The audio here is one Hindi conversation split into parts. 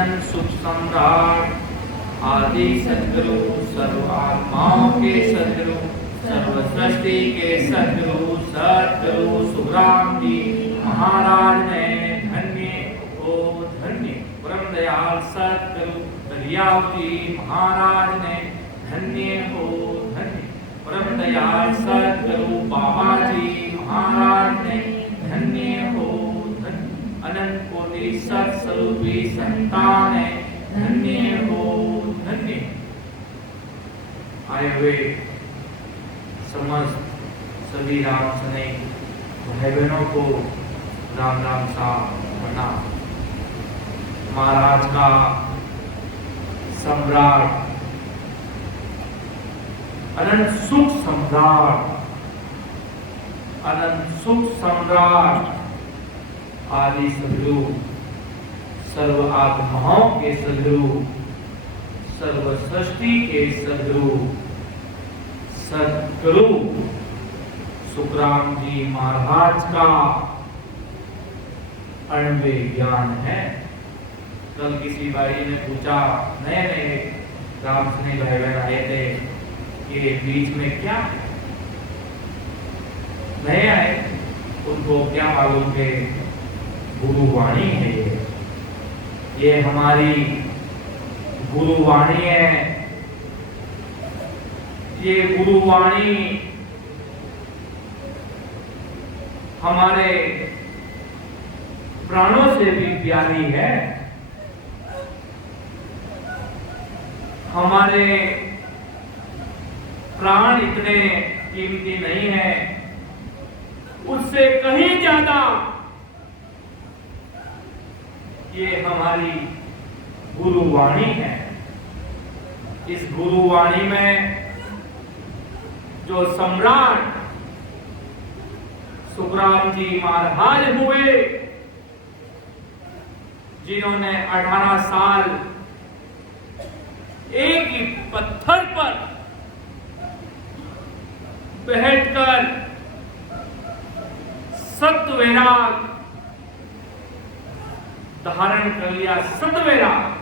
अनंत सुख सम्राट आदि सद्गुरु सर्व आत्माओं के सद्गुरु सर्व सृष्टि के सद्गुरु सद्गुरु सुखराम जी महाराज ने धन्य परम दयाल सद्गुरु दरियाव जी महाराज ने धन्य परम दयाल सद्गुरु बाबा जी महाराज ने धन्य अनंत कोटि सत्स्वरूपी संतान है धन्य आए हुए समस्त सभी राम सने भाई बहनों को राम राम सा प्रणाम। महाराज का सम्राट अनंत सुख सम्राट आदि सद्गुरु सर्व आत्माओं के सद्गुरु सर्व सृष्टि के सद्गुरु सुखराम जी महाराज का अणवे ज्ञान है। कल किसी भाई ने पूछा, नए नए राम सने भाई बहन आए थे, ये बीच में क्या नए आए, उनको क्या मालूम के गुरुवाणी है, ये हमारी गुरुवाणी है। ये गुरुवाणी हमारे प्राणों से भी प्यारी है। हमारे प्राण इतने कीमती नहीं है, उससे कहीं ज्यादा ये हमारी गुरुवाणी है। इस गुरुवाणी में जो सम्राट सुखराम जी महाराज हुए, जिन्होंने 18 साल एक ही पत्थर पर बैठकर सत्वैराग धारण कर लिया। सत्वैराग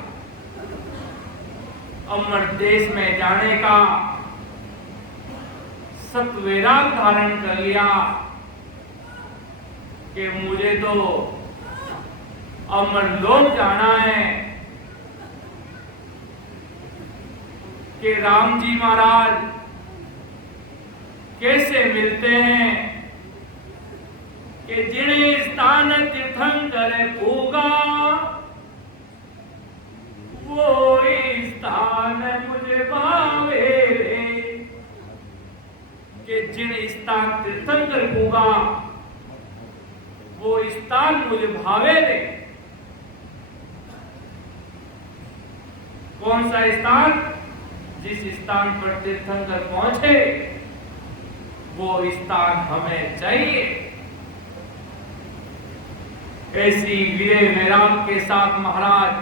अमर देश में जाने का सत्वैराग धारण कर लिया कि मुझे तो अमर लोक जाना है, कि राम जी महाराज कैसे मिलते हैं, कि जिने स्थान तीर्थंकर पूगा वो स्थान मुझे भावे रे, कि जिन स्थान तीर्थंकर पूगा वो स्थान मुझे भावे रे। कौन सा स्थान? जिस स्थान पर तीर्थंकर पहुंचे वो स्थान हमें चाहिए। ऐसी वीर वैराग के साथ महाराज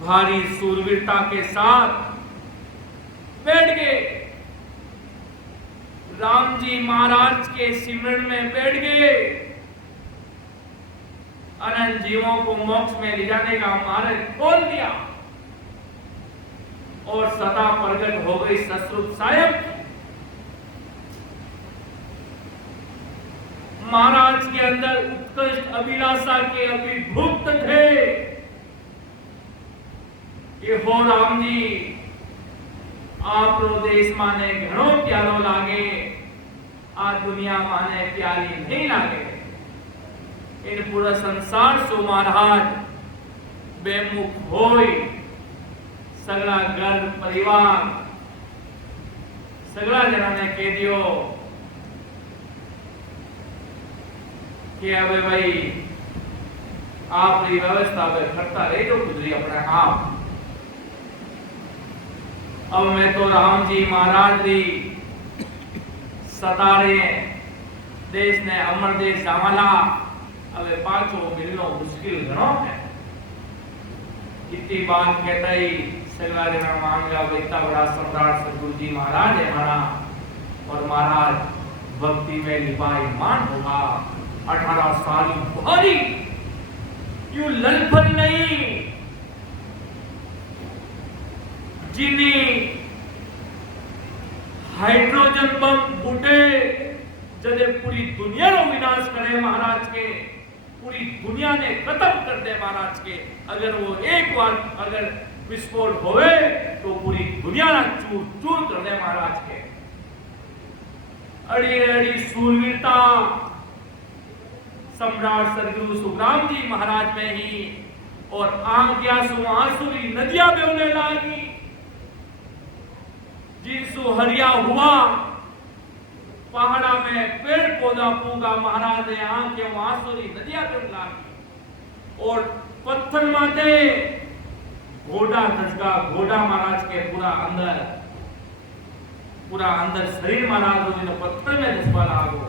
भारी सूरवीरता के साथ बैठ गए, राम जी महाराज के सिमरन में बैठ गए। अनंत जीवों को मोक्ष में ले जाने का मार्ग खोल दिया और सदा प्रकट हो गई सतरूप सायब। महाराज के अंदर उत्कृष्ट अभिलाषा के अभिभूत थे कि हो राम जी आप देश माने घणो प्यारो लागे, आ दुनिया माने प्यारी नहीं लागे। इन पूरा संसार सो महाराज बेमुख होय, सगला घर परिवार सगला जना ने कह दियो कि अब भाई आप व्यवस्था करता रहे तो गुजरी अपने आप। अब मैं तो राम जी महाराज री सतारे देश ने अमर देश जावाला, अब पाछो मिलनो मुश्किल घणो है। इतनी बात कहता ही सगला जना मान गया इतना बड़ा सम्राट सदगुरु जी महाराज है हमारा, और महाराज भक्ति में लिपाई मान होगा। 18 साल भारी यूं ललफल नहीं, जिन्हें हाइड्रोजन बम फूटे जदे पूरी दुनिया नो विनाश करे महाराज के, पूरी दुनिया ने खत्म कर दे महाराज के। अगर वो एक बार अगर विस्फोट होवे तो पूरी दुनिया ना चूर चूर कर दे महाराज के। अड़ी अड़ी सूरवीरता सम्राट सदगुरु सुखराम जी महाराज में ही, और आंसुरी नदियां बेवने लागी, जिनसु हरिया हुआ पहाड़ा में पेड़ पौधा पूगा महाराज ने आंखें आंसुरी नदियां बेवने लागी, और पत्थर माथे घोड़ा धसका, घोड़ा महाराज के पूरा अंदर शरीर महाराज ने पत्थर में धसवा लागो।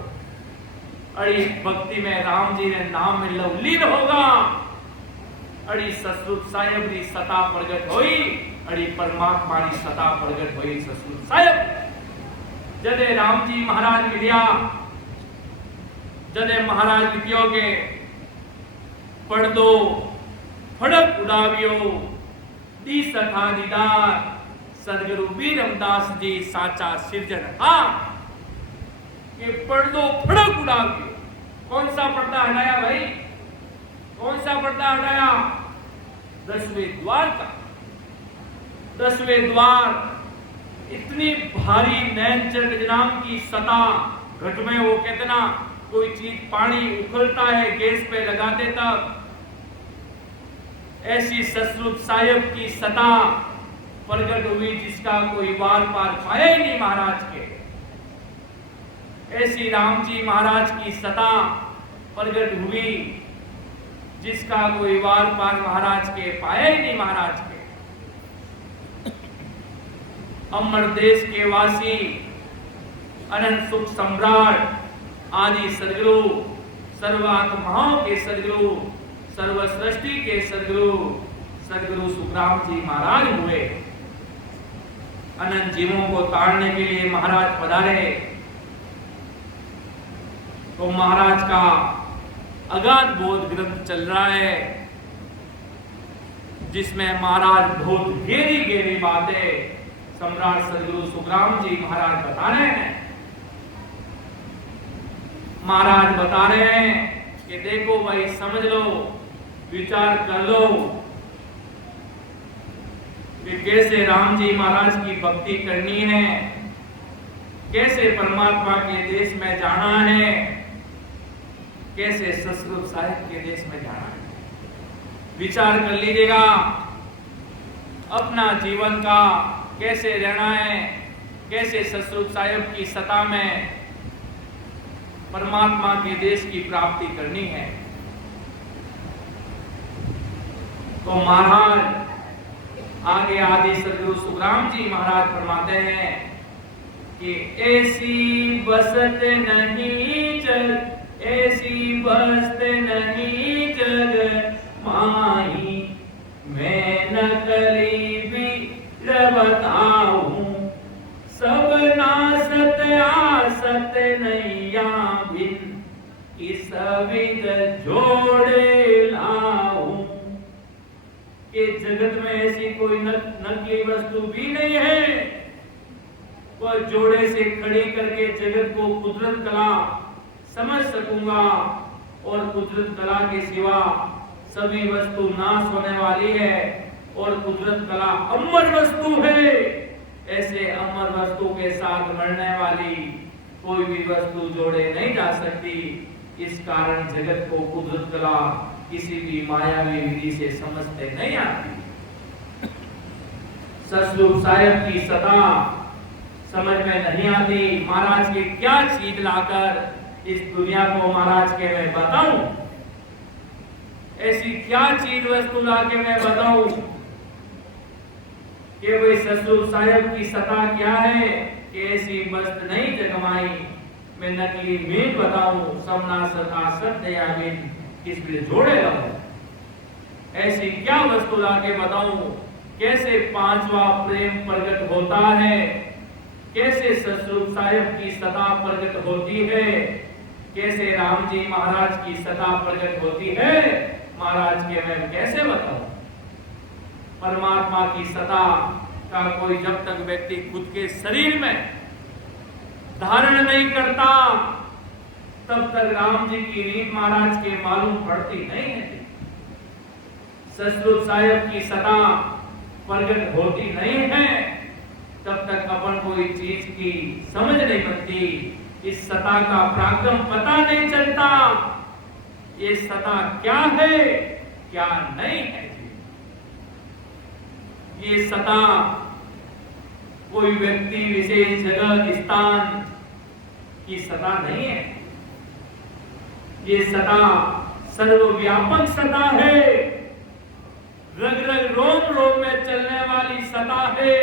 अड़ी भक्ति में राम जी ने नाम में लवलीन होगा, अड़ी ससुर साहेब की सता प्रगट हुई, अड़ी परमात्मा की सता प्रगट हुई ससुर साहेब। जदे राम जी महाराज मिलिया, जदे महाराज लिखियो के पर्दो फड़क उड़ावियो दी सखा दीदार, सदगुरु वीर रामदास जी साचा सिरजनहार। कि पर्दो फड़क उड़ावियो, कौन सा पर्दा हटाया भाई, कौन सा पर्दा हटाया? 10वें द्वार का। 10वें द्वार इतनी भारी नैनचंड नाम की सता, घट में वो कहते ना कोई चीज पानी उखलता है गैस पे लगाते तब, ऐसी ससुर साहिब की सता प्रगट हुई जिसका कोई वार पार पाया ही नहीं महाराज के। ऐसी राम जी महाराज की सता प्रगट हुई जिसका कोई वार पार महाराज के पाया ही नहीं महाराज के। अमर देश के वासी अनंत सुख सम्राट आदि सदगुरु, सर्वात्माओं के सदगुरु, सर्व सृष्टि के सदगुरु सुखराम जी महाराज हुए। अनंत जीवों को तारने के लिए महाराज पधारे, तो महाराज का अगाध बोध ग्रंथ चल रहा है, जिसमें महाराज बहुत गहरी गहरी बातें सम्राट सदगुरु सुखराम जी महाराज बता रहे हैं। महाराज बता रहे हैं कि देखो भाई, समझ लो, विचार कर लो कि कैसे राम जी महाराज की भक्ति करनी है, कैसे परमात्मा के देश में जाना है, कैसे ससुर साहिब के देश में जाना है। विचार कर लीजिएगा अपना जीवन का कैसे रहना है, कैसे ससुर साहिब की सता में परमात्मा के देश की प्राप्ति करनी है। तो महाराज आगे आदि सदगुरु सुखराम जी महाराज फरमाते हैं कि ऐसी बसत नहीं जग, ऐसी बसत नहीं जग माही, मैं न कली भी बताऊं, सब नासत आसत नैया बिन, इस विद जोड़े लाऊं। कि जगत में ऐसी कोई नकली वस्तु भी नहीं है, कोई जोड़े से खड़ी करके जगत को कुदरत कला समझ सकूंगा, और कुदरत कला के सिवा सभी वस्तु नाश होने वाली है, और कुदरत कला अमर वस्तु है। ऐसे अमर वस्तु के साथ मरने वाली कोई भी वस्तु जोड़े नहीं जा सकती। इस कारण जगत को कुदरत कला किसी भी मायावी विधि से समझते नहीं आती। ससुर साहिब की सता समझ में नहीं आती। महाराज की क्या चीज लाकर इस दुनिया को महाराज के मैं बताऊं, ऐसी क्या चीज वस्तु लाके मैं बताऊं कि भाई ससुर साहिब की सता क्या है, कि ऐसी वस्तु नहीं जगमाई, मैं नकली मीन बताऊं, सबना सता सत्य आमीन, किस लिए जोड़े लाऊं। ऐसी क्या वस्तु लाके बताऊं, कैसे पांचवा प्रेम प्रकट होता है, कैसे ससुर साहिब की सता प्रकट होती है, कैसे राम जी महाराज की सता प्रकट होती है। महाराज के मैं कैसे बताऊं? परमात्मा की सत्ता का कोई जब तक व्यक्ति खुद के शरीर में धारण नहीं करता तब तक राम जी की रीत महाराज के मालूम पड़ती नहीं है। ससुर साहिब की सत्ता प्रकट होती नहीं है तब तक अपन कोई चीज की समझ नहीं बनती। इस सत्ता का पराक्रम पता नहीं चलता, ये सत्ता क्या है क्या नहीं है। ये सत्ता कोई व्यक्ति विशेष जगह स्थान की सत्ता नहीं है, ये सत्ता सर्वव्यापक सत्ता है, रग रग रोम रोम में चलने वाली सत्ता है।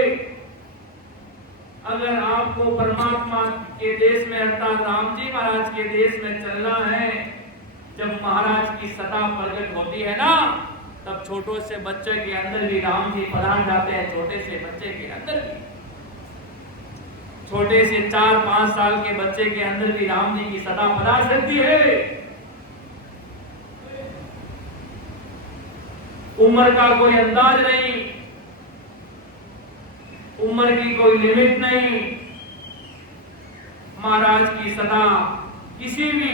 अगर आपको परमात्मा के देश में अर्थात राम जी महाराज के देश में चलना है, जब महाराज की सत्ता प्रकट होती है ना, तब छोटे से बच्चे के अंदर भी राम जी पधार जाते हैं। छोटे से बच्चे के अंदर भी, छोटे से 4-5 साल के बच्चे के अंदर भी राम जी की सत्ता पधार सकती है। उम्र का कोई अंदाज नहीं, उम्र की कोई लिमिट नहीं। महाराज की सत्ता किसी भी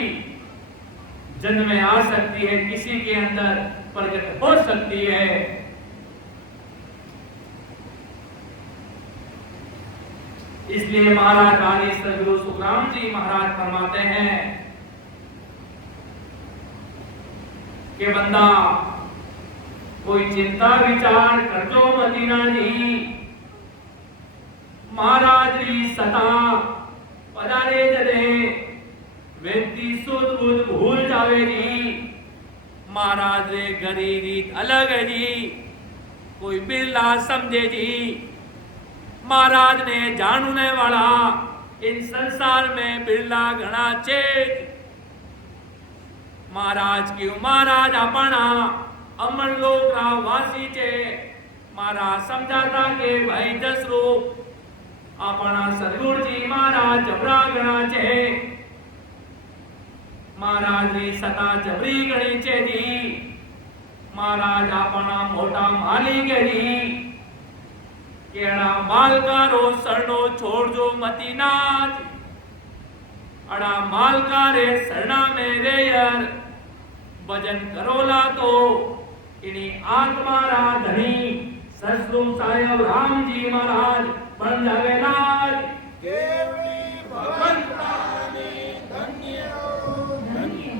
जन्म में आ सकती है, किसी के अंदर प्रकट हो सकती है। इसलिए महाराज आदि सदगुरु सुखराम जी महाराज फरमाते हैं कि बंदा कोई चिंता विचार करजो मती ना जी, महाराज री सत्ता पधारे जदे व्यक्ति सुध बुध भूल जावे जी। महाराज रे घरी रीत अलग है जी, कोई बिरला समझे जी। महाराज ने जानने वाला इन संसार में बिरला घना चेत। महाराज क्यों महाराज अपना अमर लोक रा वासी छे। महाराज समझाता के भाई दस रूप अपना सदगुरु जी महाराज जबरा गणा छे। महाराज री सत्ता जबरी गणी छे जी। महाराज अपना मोटा मालिक है जी। केड़ा मालकारो सरनो छोड़जो मती नाज। अड़ा मालकारे सरना में रे यार भजन करोला तो इनी आत्मा रा धनी ससुर साहेब राम जी महाराज बन जावे नाज। केवली भगवंतानी धन्य धन्य।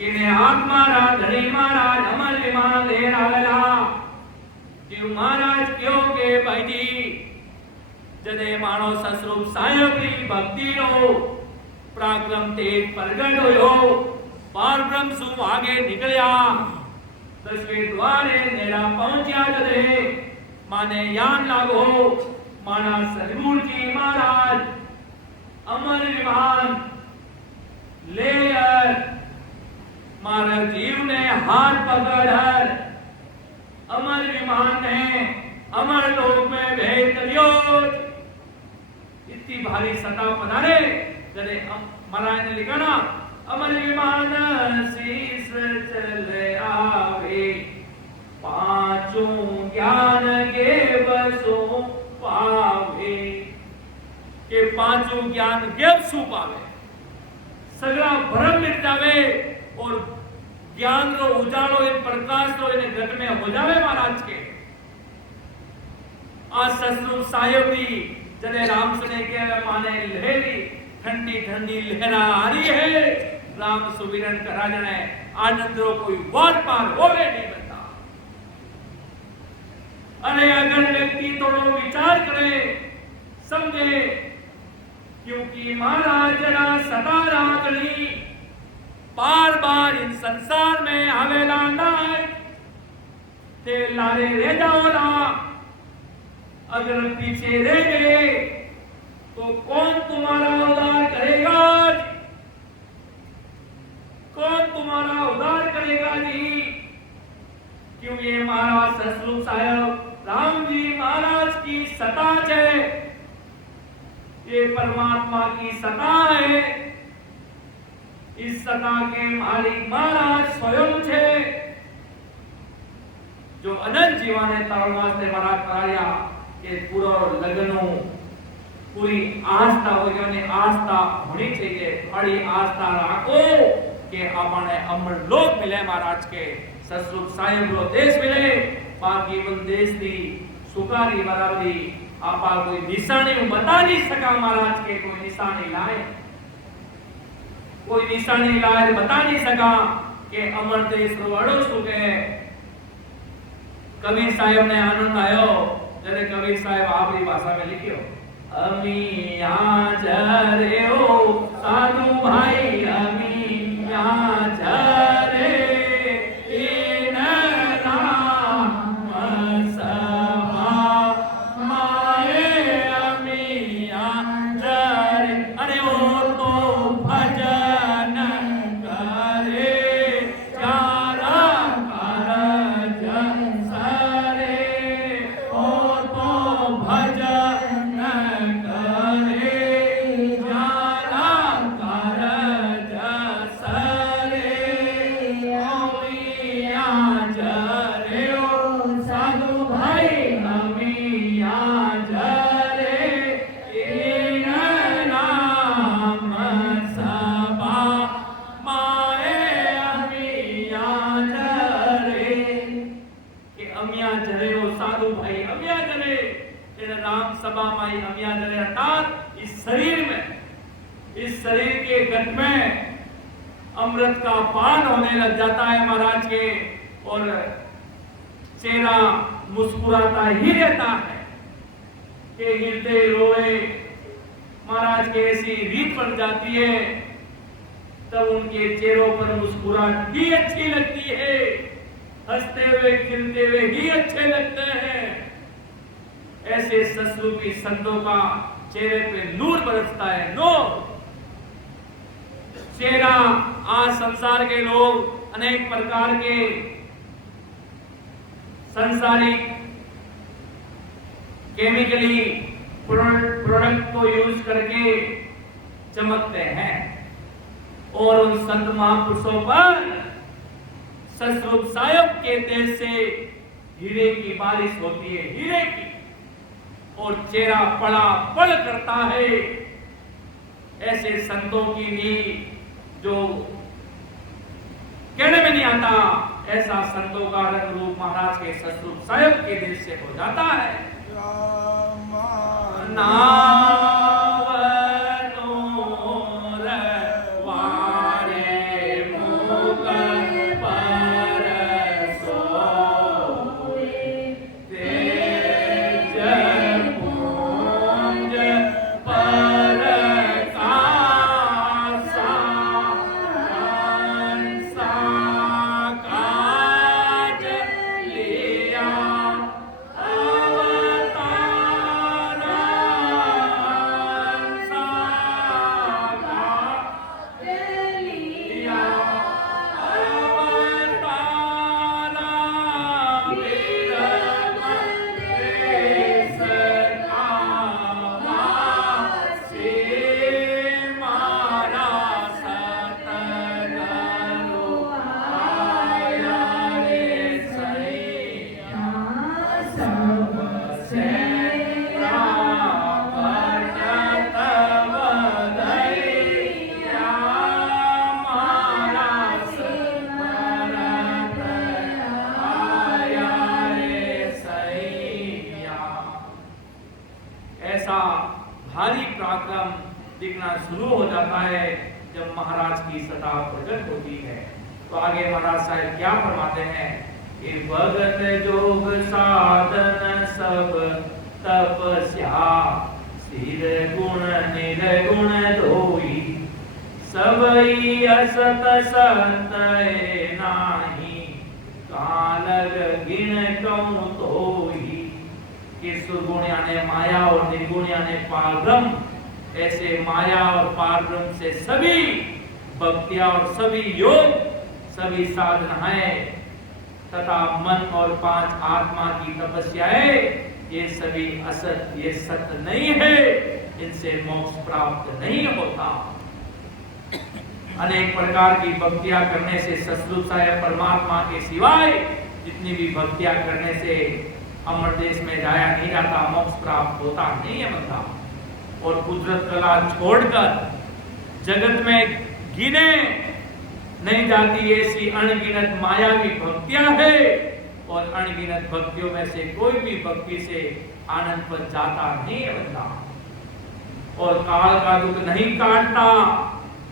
इने आत्मा रा धनी महाराज अमर विमान ले आवेला। जीव महाराज क्यों के भाई जी जदे मानो ससुर साहेब री भक्ति रो पराक्रम तेज प्रगट होयो। पार ब्रह्म सु आगे निकलिया 10वें द्वारे नेड़ा पहुंचा जदे माने यान लागो माना सदगुरु जी महाराज अमर विमान ले मारा जीव ने हाथ पकड़ अमर विमान ने अमर लोक में भेद करियो। इतनी भारी सत्ता पधारे जदे महाराज ने लिखा ना अमर विमान शीस चले आवे पांचों ज्ञान के बसो पावे। के पांचों ज्ञान के बसो पावे, सगला भरम मिट जावे और ज्ञान रो उजालो इन प्रकाश रो इन घट में हो जावे। महाराज के आज ससुर साहेब री जने राम सने के माने लहरी ठंडी ठंडी लहरा आ रही है। राम सुविरन करा जने आनंद रो कोई वार पार होवे नहीं बनता। अरे अगर व्यक्ति थोड़ो विचार करे समझे, क्योंकि महाराज जरा सदा रागणी बार बार इन संसार में आवेला नाय ते लारे रह जाओला। अगर पीछे रह गए तो कौन तुम्हारा उद्धार करेगा? कौन तुम्हारा उद्धार करेगा जी? क्यों ये महाराज ससुर साहब राम जी महाराज की सत्ता है, ये परमात्मा की सत्ता है। इस सत्ता के मालिक महाराज स्वयं छे जो अनंत जीवाने तारण वास्ते महाराज कराया के पूरा लगनो पूरी आस्था वगैरह आस्था होनी चाहिए। बड़ी आस्था रखो कि अपने अमर लोक मिले महाराज के ससुर साहेब लो देश मिले बाकी वन देश दी सुकारी बराबरी आपा कोई निशानी बता नहीं सका महाराज के कोई निशानी लाए बता नहीं सका कि अमर देश रो अड़ो सुके कबीर साहेब ने आनंद आयो जरे कबीर साहेब आपरी भाषा में लिखियो अमी आज रे ओ साधु भाई अमी आज रे इन राम सभा माए अमी आज रे अरे ओ तो भजन करे चारा कारज सरे ओ तो भजन सभा माई अमिया जरे अर्थात इस शरीर के गट में अमृत का पान होने लग जाता है महाराज के और चेहरा मुस्कुराता ही रहता है कि हिलते रोए महाराज के ऐसी रीत बन जाती है तब उनके चेहरों पर मुस्कुराहट ही अच्छी लगती है हंसते हुए खिलते हुए ही अच्छे लगते हैं। ऐसे ससरूपी संतों का चेहरे पे नूर बरसता है नूर चेहरा। आज संसार के लोग अनेक प्रकार के संसारिक केमिकली प्रोडक्ट को यूज करके चमकते हैं और उन संत महापुरुषों पर ससरूप साहेब के तेज से हीरे की बारिश होती है हीरे की और चेहरा पड़ा पड़ करता है। ऐसे संतों की नींद जो कहने में नहीं आता ऐसा संतों का रंग रूप महाराज के ससुर साहेब के दिल से हो जाता है। भारी पराक्रम दिखना शुरू हो जाता है जब महाराज की सत्ता प्रकट होती है। तो आगे महाराज साहब क्या फरमाते हैं कि भगत जोग साधन सब तपस्या सिर गुण निर्गुण धोई सबई असत संत नाही कालग गिण कहूं तोई कि सुगुण यानी माया और निर्गुण यानी पारब्रह्म। ऐसे माया और पारब्रह्म से सभी भक्तियां और सभी योग सभी साधनाएं तथा मन और पांच आत्मा की तपस्याएं ये सभी असत ये सत्य नहीं है, इनसे मोक्ष प्राप्त नहीं होता। अनेक प्रकार की भक्तियां करने से सतलुज साहेब परमात्मा के सिवाय जितनी भी भक्तियां करने से अमर देश में जाया नहीं जाता, मोक्ष प्राप्त होता नहीं है बंदा। और कुदरत कला छोड़कर जगत में गिने नहीं जाती ऐसी अनगिनत मायावी भक्तियां है, और अनगिनत भक्तियों में से कोई भी भक्ति से आनंद पर जाता नहीं है बंदा, और काल का दुख नहीं काटता।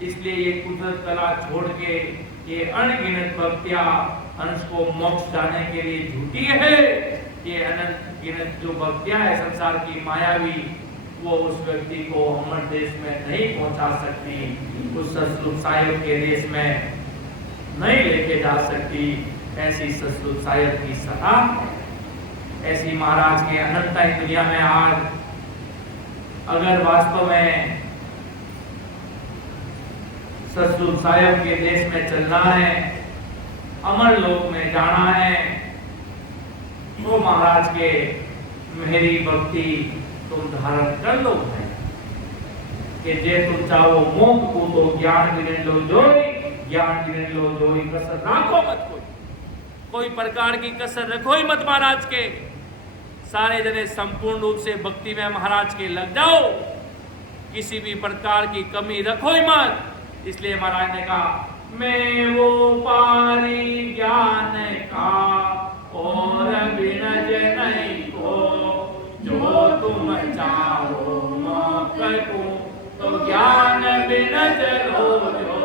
इसलिए ये कुदरत कला छोड़ के ये अनगिनत भक्तियां अंश को मोक्ष जाने के लिए झूठी है। ये अनगिनत जो भक्तियां है संसार की मायावी, वो उस व्यक्ति को अमर देश में नहीं पहुंचा सकती, उस सतलुज साहिब के देश में नहीं लेके जा सकती। ऐसी सतलुज साहिब की सलाह, ऐसी महाराज के अनंतता दुनिया में आज अगर वास्तव में सतलुज साहिब के देश में चलना है, अमर लोक में जाना है, तो महाराज के मेरी भक्ति तुम धारण कर लो है कि जे तुम चाहो मोक्ष को तो ज्ञान विनय लो जोई, ज्ञान विनय लो जोई, कसर राखो मत कोई प्रकार की कसर रखो ही मत महाराज के। सारे जने संपूर्ण रूप से भक्ति में महाराज के लग जाओ, किसी भी प्रकार की कमी रखो ही मत। इसलिए महाराज ने कहा मैं वो पारी ज्ञान का और बिनज नहीं को, जो तुम चाहो मोक्ष को तो ज्ञान बिनज लो जो,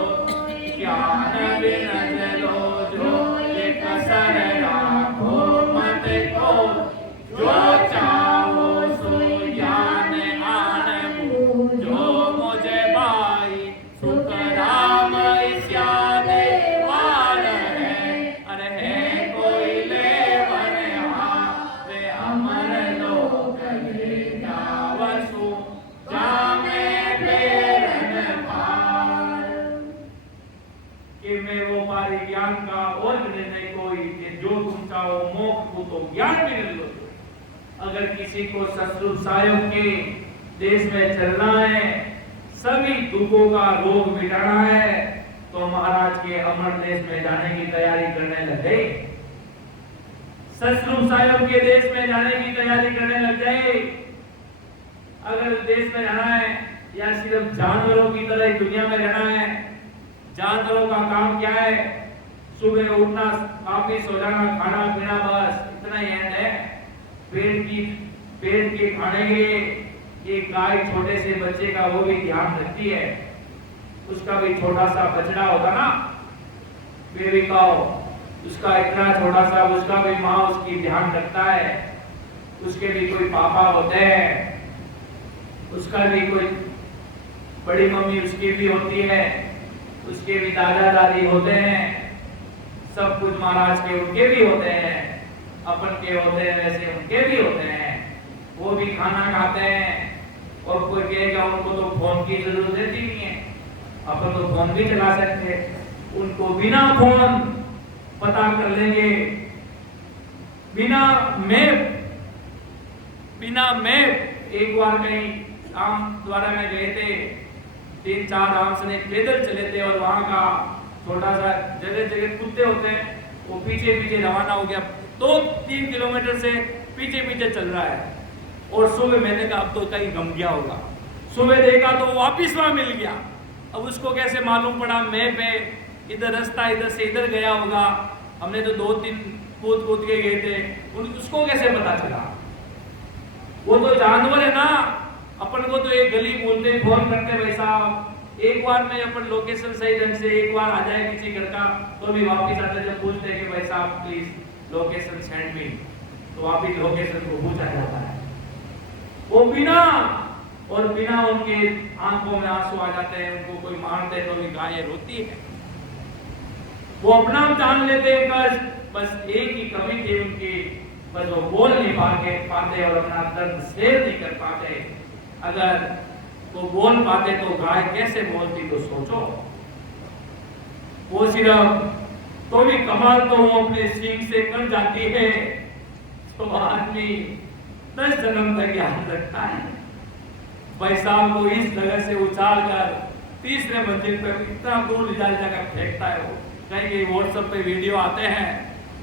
ज्ञान बिनज लो जो, ये कसर राखो मत को, जो चाहो सो ज्ञान आन जो मुझे भाई सुख राम इत्यादि वार है, अरे है कोई लेवन वे अमर लोक ले जावसु जामे फेरन पार। कि मैं वो पारी ज्ञान का और निर्णय कोई कि जो तुम चाहो मोक्ष को तो ज्ञान भी लो। अगर किसी को सतलुज साहिब के देश में चलना है, सभी दुखों का रोग मिटाना है, तो महाराज के अमर देश में जाने की तैयारी करने लग गए। सतलुज साहिब के देश में जाने की तैयारी करने लग गए। अगर देश में रहना है या सिर्फ जानवरों की तरह ही दुनिया में रहना है, जानवरों का काम क्या है? सुबह उठना, वापिस सो जाना, खाना पीना, बस इतना ही है। पेट के खाने के एक गाय छोटे से बच्चे का वो भी ध्यान रखती है, उसका भी छोटा सा बछड़ा होता ना, बेबी काऊ, उसका इतना छोटा सा, उसका भी माँ उसकी ध्यान रखता है। उसके भी कोई पापा होते हैं, उसका भी कोई बड़ी मम्मी उसकी भी होती है, उसके भी दादा दादी होते हैं, सब कुछ महाराज के उनके भी होते हैं, अपन के होते हैं वैसे उनके भी होते हैं। वो भी खाना खाते हैं, और कोई कहेगा उनको तो फोन की जरूरत ही नहीं है, अपन तो फोन भी चला सकते हैं। उनको बिना फोन पता कर लेंगे, बिना मैप। एक बार कहीं आम द्वारा में गए थे, 3-4 आम से पैदल चले थे, और वहां का छोटा सा जगह कुत्ते होते हैं, वो पीछे रवाना हो गया, 2-3 किलोमीटर से पीछे चल रहा है। और सुबह मैंने कहा अब तो कहीं गम गया होगा, सुबह देखा तो वो वापिस वहां मिल गया। अब उसको कैसे मालूम पड़ा मैप है, इधर रास्ता इधर से इधर गया होगा, हमने तो 2-3 कूद के गए थे, उसको कैसे पता चला? वो तो जानवर है ना, अपन को तो एक गली बोलते फोन करते भाई साहब, एक बार में अपन लोकेशन सही ढंग से एक बार आ जाए किसी घर का, तो भी वापिस आते जब पूछते कि भाई साहब प्लीज लोकेशन सेंड मी, तो वापिस लोकेशन को पूछा जाता है। वो बिना उनके आंखों में आंसू आ जाते हैं, उनको कोई मारते तो भी गाय रोती है। वो अपना जान लेते हैं, बस एक ही कमी थी उनकी, बस वो बोल नहीं पाते और अपना दर्द शेयर नहीं कर पाते। अगर वो बोल पाते तो गाय कैसे बोलती, तो सोचो। वो सिर्फ तो भी कमाल तो वो अपने सींग से कर जाती है, तो आदमी 10 जन्म तक याद रखता है। भाई साहब को इस तरह से उछाल कर तीसरे मंजिल पे इतना दूर ले जाकर फेंकता है वो। कहीं व्हाट्सएप पे वीडियो आते हैं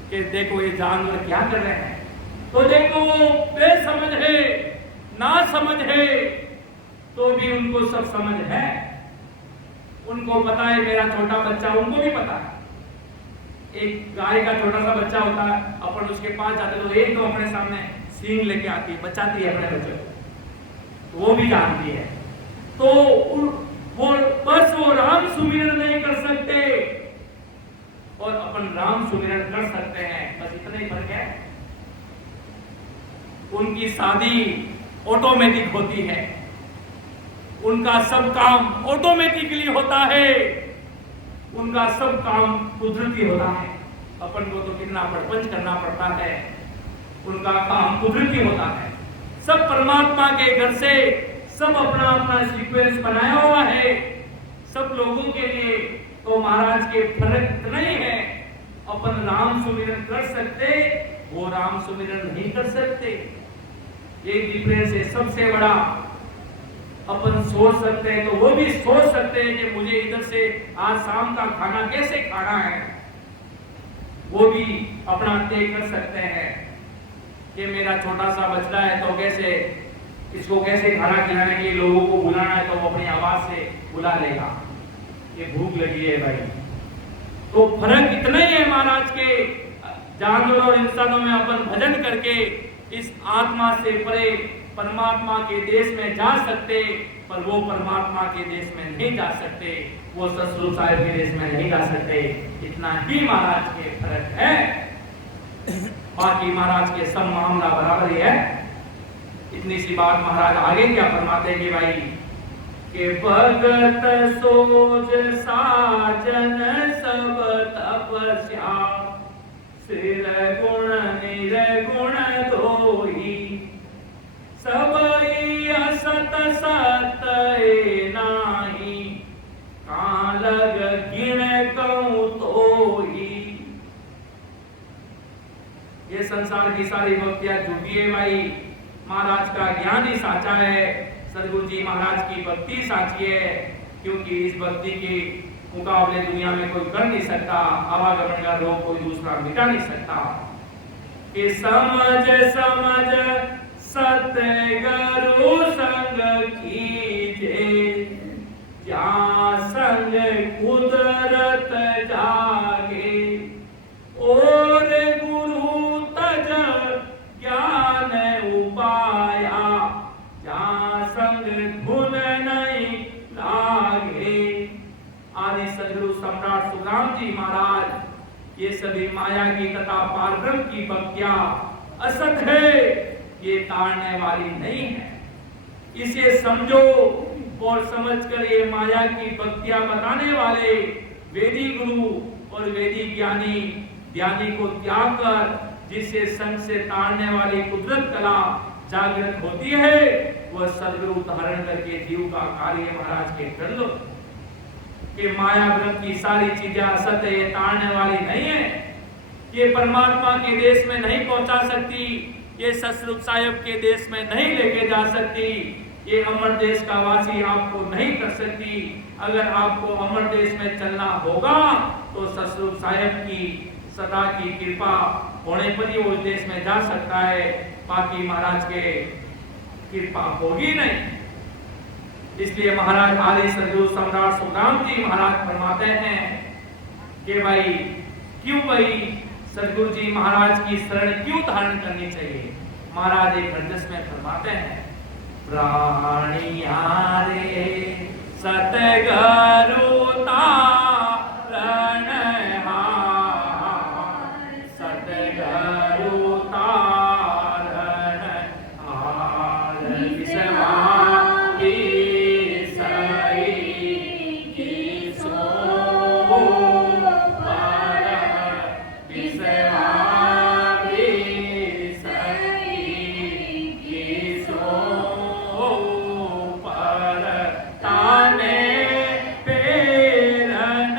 कि देखो ये जानवर क्या कर रहे हैं। तो देखो वो बेसमझ है, ना समझ है, तो भी उनको सब समझ है। उनको पता है मेरा छोटा बच्चा, उनको भी पता है। एक गाय का छोटा सा बच्चा होता है, अपन उसके पास जाते तो एक तो अपने सामने सींग लेके आती है, बचाती है अपने बच्चे को, वो भी जानती है। तो वो बस वो राम सुमिरन नहीं कर सकते और अपन राम सुमिरन कर सकते हैं, बस इतना ही फर्क है। उनकी शादी ऑटोमेटिक होती है, उनका सब काम ऑटोमेटिकली होता है, उनका सब काम कुदरती होता है। अपन को तो कितना बड़पंच करना पड़ता है, उनका काम कुदरती होता है। सब परमात्मा के घर से सब अपना अपना सीक्वेंस बनाया हुआ है सब लोगों के लिए। तो महाराज के फर्क इतना ही है, अपन राम सुमिरन कर सकते, वो राम सुमिरन नहीं कर सकते। ये डिफरेंस है सबसे बड़ा। अपन सोच सकते हैं तो वो भी सोच सकते हैं कि मुझे इधर से आज शाम का खाना कैसे खाना है, वो भी अपना तय कर सकते हैं कि मेरा छोटा सा बच्चा है तो कैसे इसको कैसे खाना खिलाने के लिए लोगों को बुलाना है, तो वो अपनी आवाज से बुला लेगा कि भूख लगी है भाई। तो फर्क इतना ही है महाराज के जानवरों और इंसानों में। अपन भजन करके इस आत्मा से परे परमात्मा के देश में जा सकते, पर वो परमात्मा के देश में नहीं जा सकते, वो सतगुरु साहिब के देश में नहीं जा सकते। इतना ही महाराज के फर्क है, बाकी महाराज के सब मामला बराबर ही है। इतनी सी बात महाराज आगे क्या फरमाते कि भाई के भगत सोच साजन सब तपस्या सिर गुण निर्गुण धोई सबई असत सत नाही कालग गिण कहूं तोही। ये संसार की सारी भक्तियां झूठी है भाई, महाराज का ज्ञान ही साचा है, सदगुरु जी महाराज की भक्ति साची है। क्योंकि इस भक्ति के मुकाबले दुनिया में कोई कर नहीं सकता, आवागमन का रोग कोई दूसरा मिटा नहीं सकता। कि समझ समझ सतगुरु संग कीजे, जा संग कुदरत जागे, और गुरु तज ज्ञान उपाया, जा संग धुन नहीं लागे। आदि सदगुरु सम्राट सुखराम जी महाराज ये सभी माया की तथा पारब्रह्म की भक्तियां असत है, ये ताड़ने वाली नहीं है। इसे समझो और समझकर ये माया की भक्तियां बताने वाले वेदी गुरु और वेदी ज्ञानी को त्याग कर जिससे संग से ताड़ने वाली कुदरत कला जागृत होती है, वह सदगुरु धारण करके जीव का कार्य महाराज के कर लो। कि माया ब्रह्म की सारी चीजें असत है, ये ताड़ने वाली नहीं है, ये परमात्मा के देश में नहीं पहुंचा सकती, ये सतगुरु साहिब के देश में नहीं लेके जा सकती, ये अमर देश का वासी आपको नहीं कर सकती। अगर आपको अमर देश में चलना होगा तो सतगुरु साहिब की सदा की कृपा होने पर ही वो देश में जा सकता है, बाकी महाराज के कृपा होगी नहीं। इसलिए महाराज आदि सदगुरु सम्राट सुखराम जी महाराज फरमाते हैं कि भाई क्यों भाई सदगुरु जी महाराज की शरण क्यों धारण करनी चाहिए। महाराज एक हरदस में फरमाते हैं, प्राणिया रे सतगुरु तारण हार, सतगुरु तारण हार, विसवा की सई की सो पर, विसवा की सई की सो पर, ताने पेरन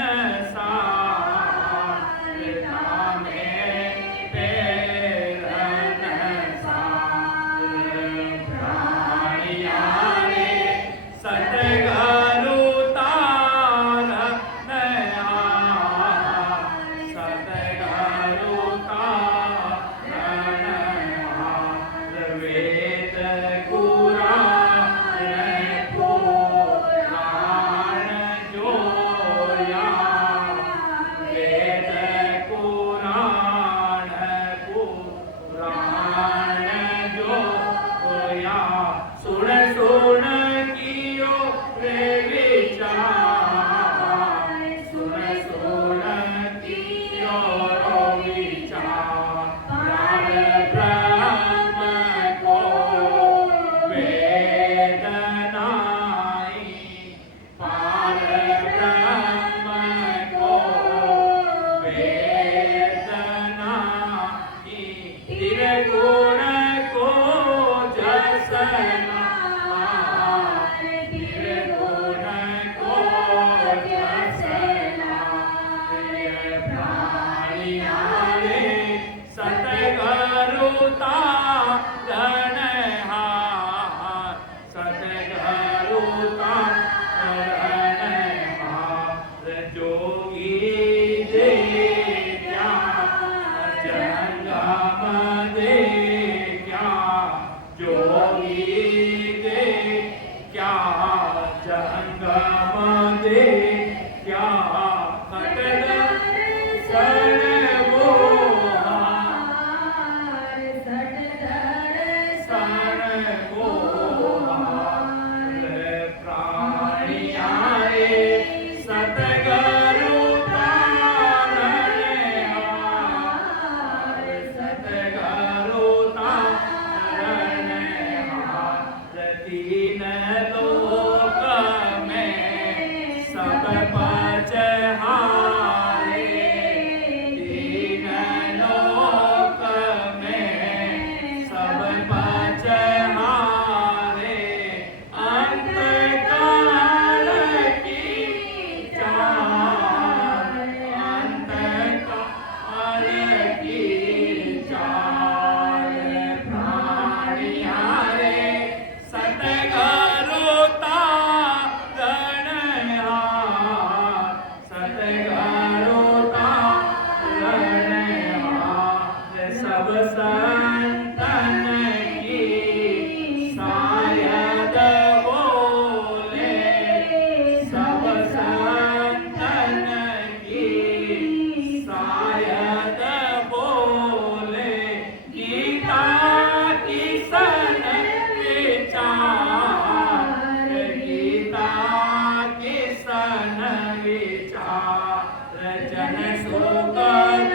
सब संतन की शायद बोले, सब संतन की शायद बोले, गीता की सन विचार, गीता की सन विचार, जन सुगत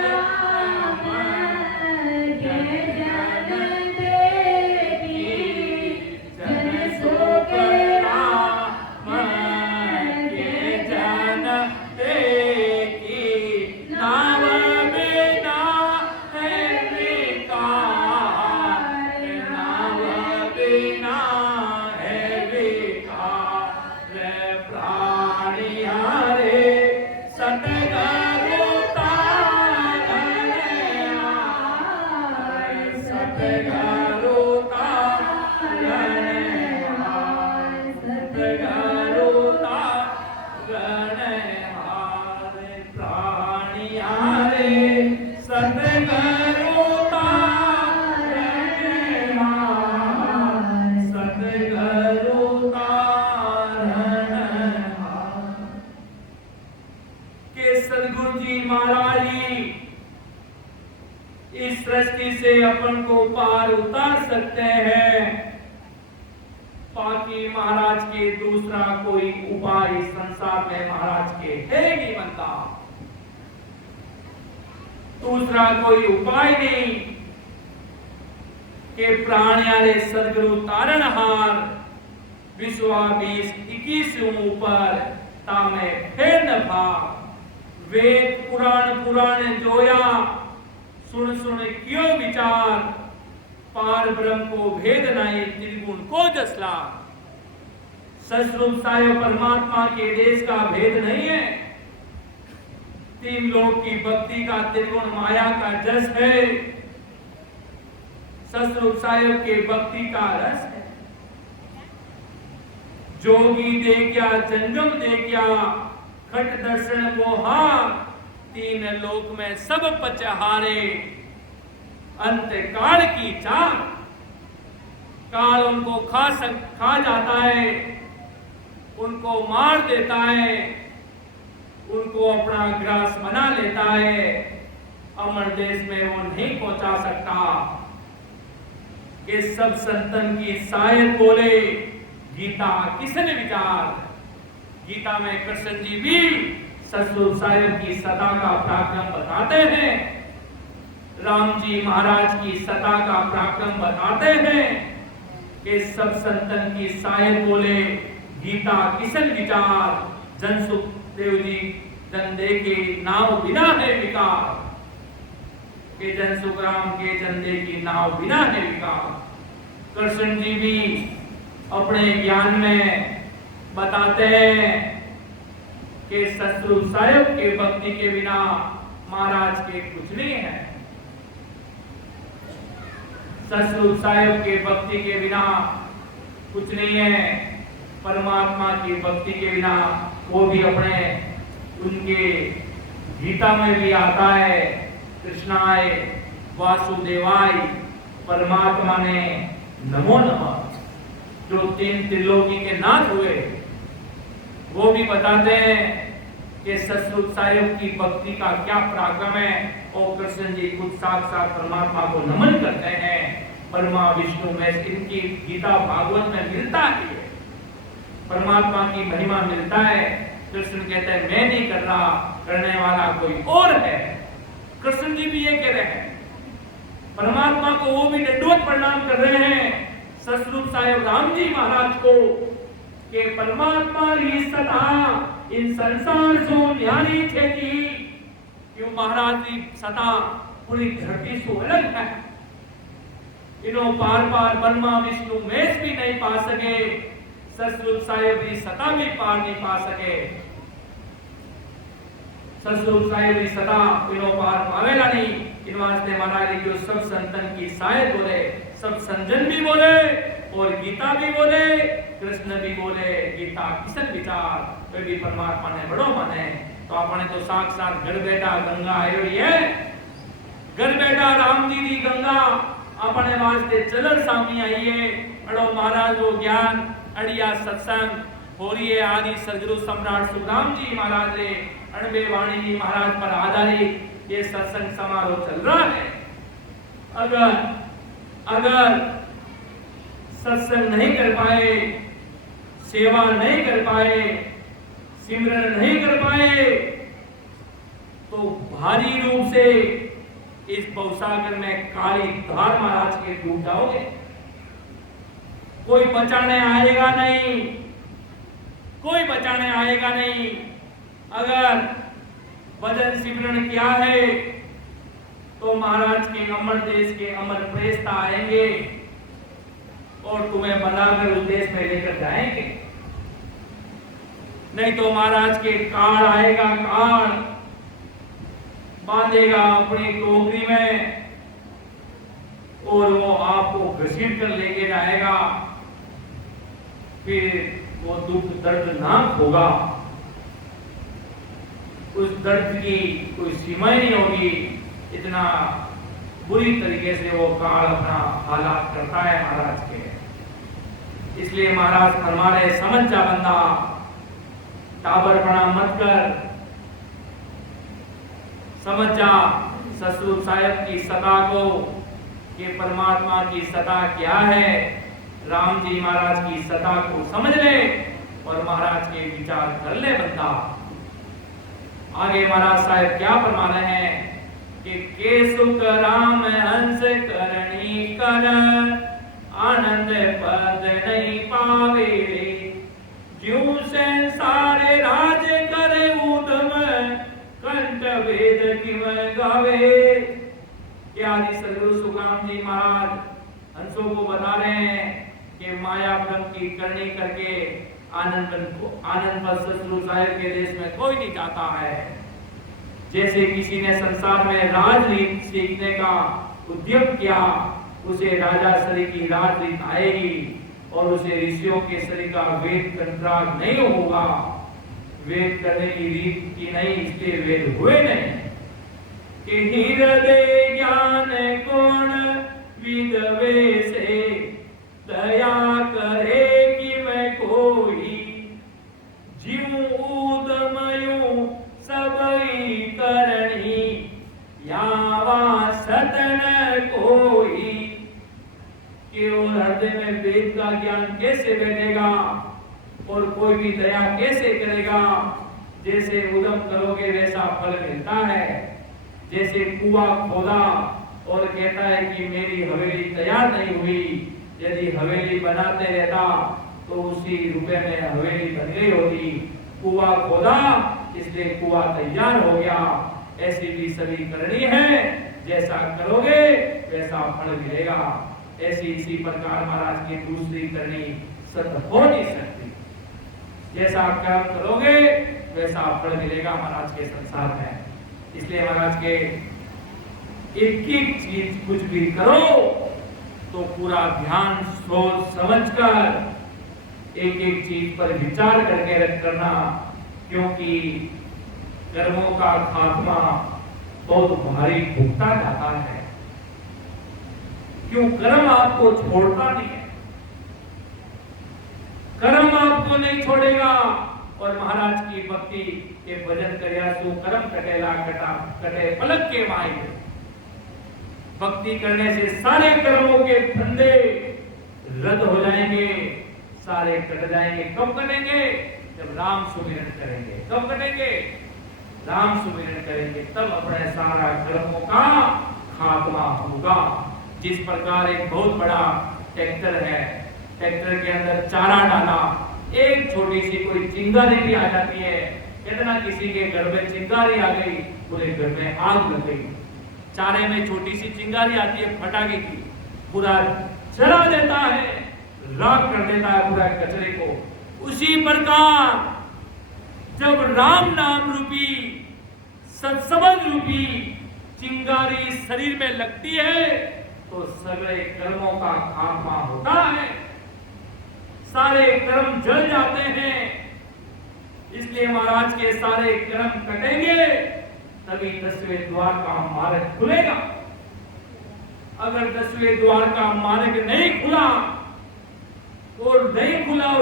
सदगुरु जी महाराज जी इस सृष्टि से अपन को पार उतार सकते हैं। बाकी महाराज के दूसरा कोई उपाय इस संसार में महाराज के है नहीं बनता, दूसरा कोई उपाय नहीं के प्राण्यारे सदगुरु तारणहार विश्वा 20-21 ऊपर तामे फेर न भाग, वेद पुराण जोया, सुन कियो विचार, पार ब्रह्म को भेद नहीं त्रिगुण को जसला। सस्वरूप सायो परमात्मा के देश का भेद नहीं है, तीन लोक की भक्ति का त्रिगुण माया का जस है, सस्वरूप सायो के भक्ति का रस है। जोगी दे क्या जंगम दे क्या, खट दर्शन वो हार, तीन लोक में सब पचहारे, अंत काल की चाह। काल उनको खा जाता है, उनको मार देता है, उनको अपना ग्रास बना लेता है, अमर देश में वो नहीं पहुंचा सकता। कि सब संतन की शायद बोले, गीता किसने विचार। गीता में कृष्ण जी भी ससुर साहिब की सदा का पराक्रम बताते हैं, राम जी महाराज की सदा का पराक्रम बताते हैं कि सब संतन की शायद बोले, गीता किसन विचार। जन सुखदेव जी जन दे के नाव बिना है विकार, के जन सुखराम के जन दे की नाव बिना है विकार। कृष्ण जी भी अपने ज्ञान में बताते हैं कि ससुर साहिब के भक्ति के बिना महाराज के कुछ नहीं है, ससुर साहिब के भक्ति के बिना कुछ नहीं है। परमात्मा की भक्ति के बिना वो भी अपने उनके गीता में भी आता है, कृष्णाय वासुदेवाय, परमात्मा ने नमो नमः, जो तीन त्रिलोकी के नाथ हुए, वो भी बताते हैं कि ससुर साहिब की भक्ति का क्या पराक्रम है। और कृष्ण जी खुद साक्षात परमात्मा को नमन करते हैं। ब्रह्मा विष्णु में इनकी गीता भागवत में मिलता है, परमात्मा की महिमा मिलता है। कृष्ण कहते हैं मैं नहीं कर रहा, करने वाला कोई और है। कृष्ण जी भी ये कह रहे हैं, परमात्मा को वो भी दंडवत प्रणाम कर रहे हैं ससुर साहिब राम जी महाराज को, कि परमात्मा ही सदा इन संसार सो न्यारी थे जी। क्यों महाराज जी सदा पूरी धरती से अलग है, इन्हों पार ब्रह्मा विष्णु महेश भी नहीं पा सके, ससुर साहिब भी सदा भी पार नहीं पा सके। ससुर साहिब भी सदा इन्हों पार पावेगा नहीं। इन वास्ते महाराज जी जो सब संतन की शायद बोले, सब संजन भी बोले और गीता भी बोले, कृष्ण भी बोले, गीता किसन विचार, वे भी परमात्मा ने बड़ो माने। तो आपने तो साक्षात घर बैठा गंगा आयो ही है, घर बैठा राम रामजी दी गंगा अपने वास्ते चलर सामी आई है। अड़ो महाराज वो ज्ञान अड़िया सत्संग हो रही है। आदि सदगुरु सम्राट सुखराम जी महाराज रे अणबे वाणी जी महाराज पर आधारित ये सत्संग समारोह चल रहा है। अगर सत्संग नहीं कर पाए, सेवा नहीं कर पाए, सिमरन नहीं कर पाए, तो भारी रूप से इस भवसागर में काली धार महाराज के डूब जाओगे। कोई बचाने आएगा नहीं, कोई बचाने आएगा नहीं। अगर भजन सिमरन किया है तो महाराज के अमर देश के अमर प्रेस्ता आएंगे और तुम्हें बनाकर उस देश में लेकर जाएंगे। नहीं तो महाराज के काल आएगा, काल बांधेगा अपनी टोकरी में और वो आपको घसीट कर लेके जाएगा। फिर वो दुख दर्दनाक होगा, उस दर्द की कोई सीमा ही नहीं होगी। इतना बुरी तरीके से वो काल अपना हालात करता है महाराज के। इसलिए महाराज फरमा रहे, समझ जा बंदा, टाबरपना मत कर, समझ जा ससुर साहब की सत्ता को, कि परमात्मा की सत्ता क्या है। राम जी महाराज की सत्ता को समझ ले और महाराज के विचार कर ले बंदा। आगे महाराज साहब क्या फरमा रहे हैं कि सुख राम हंस करनी कर, आनंद पद नहीं पावे, ज्यों संसार राज करे उधम, कंठ वेद किम गावे। आदि सदगुरु सुखराम जी महाराज हंसों को बता रहे हैं कि माया भ्रम की करनी करके आनंद पर ससुर साहब के देश में कोई नहीं जाता है। जैसे किसी ने संसार में राजनीति सीखने का उद्यम किया, उसे राजा सरी की राजनीति आएगी और उसे ऋषियों के सरी का वेद कंट्राट नहीं होगा। वेद करने की रीत की नहीं, इसलिए वेद हुए नहीं। कि हृदय ज्ञान गुण विदवे से, दया करे कि मैं कोई, जीव उदमयु सबई करणी, यावा सतन कोई। कि और हृदय में वेद का ज्ञान कैसे बैठेगा और कोई भी दया कैसे करेगा। जैसे उद्यम करोगे वैसा फल मिलता है। जैसे कुआं खोदा और कहता है कि मेरी हवेली तैयार नहीं हुई, यदि हवेली बनाते रहता तो उसी रुपए में हवेली बन गई होती। कुआं खोदा इसलिए कुआं तैयार हो गया। ऐसी भी सभी करनी है, जैसा करोगे वैसा फल मिलेगा। ऐसी इसी प्रकार महाराज की दूसरी करनी सत्य हो नहीं सकती। जैसा कर्म करोगे वैसा फल मिलेगा महाराज के संसार में। इसलिए महाराज के एक एक चीज कुछ भी करो तो पूरा ध्यान सोच समझकर एक एक चीज पर विचार करके करना, क्योंकि कर्मों का खात्मा बहुत भारी भुगता जाता है। क्यों? कर्म आपको छोड़ता नहीं है, कर्म आपको नहीं छोड़ेगा। और महाराज की भक्ति के भजन करिया सो कर्म कटेला कटा कटे पलक के माई। भक्ति करने से सारे कर्मों के फंदे रद्द हो जाएंगे, सारे कट जाएंगे। कब कटेंगे? जब राम सुमिरन करेंगे। कब कटेंगे? राम सुमिरन करेंगे, तब अपने सारा कर्मों का खात्मा होगा। जिस प्रकार एक बहुत बड़ा ट्रैक्टर है, ट्रैक्टर के अंदर चारा डाला, एक छोटी सी कोई चिंगारी भी आ जाती है, कितना किसी के घर में चिंगारी आ गई, पूरे घर में आग लग गई। चारे में छोटी सी चिंगारी आती है फटाके की, पूरा जला देता है, राख कर देता है पूरा कचरे को। उसी प्रकार जब राम नाम रूपी सत्संग रूपी चिंगारी शरीर में लगती है तो सगळे कर्मों का खात्मा होता है, सारे कर्म जल जाते हैं। इसलिए महाराज के सारे कर्म कटेंगे, तभी 10वें द्वार का मार्ग खुलेगा। अगर 10वें द्वार का मार्ग नहीं खुला और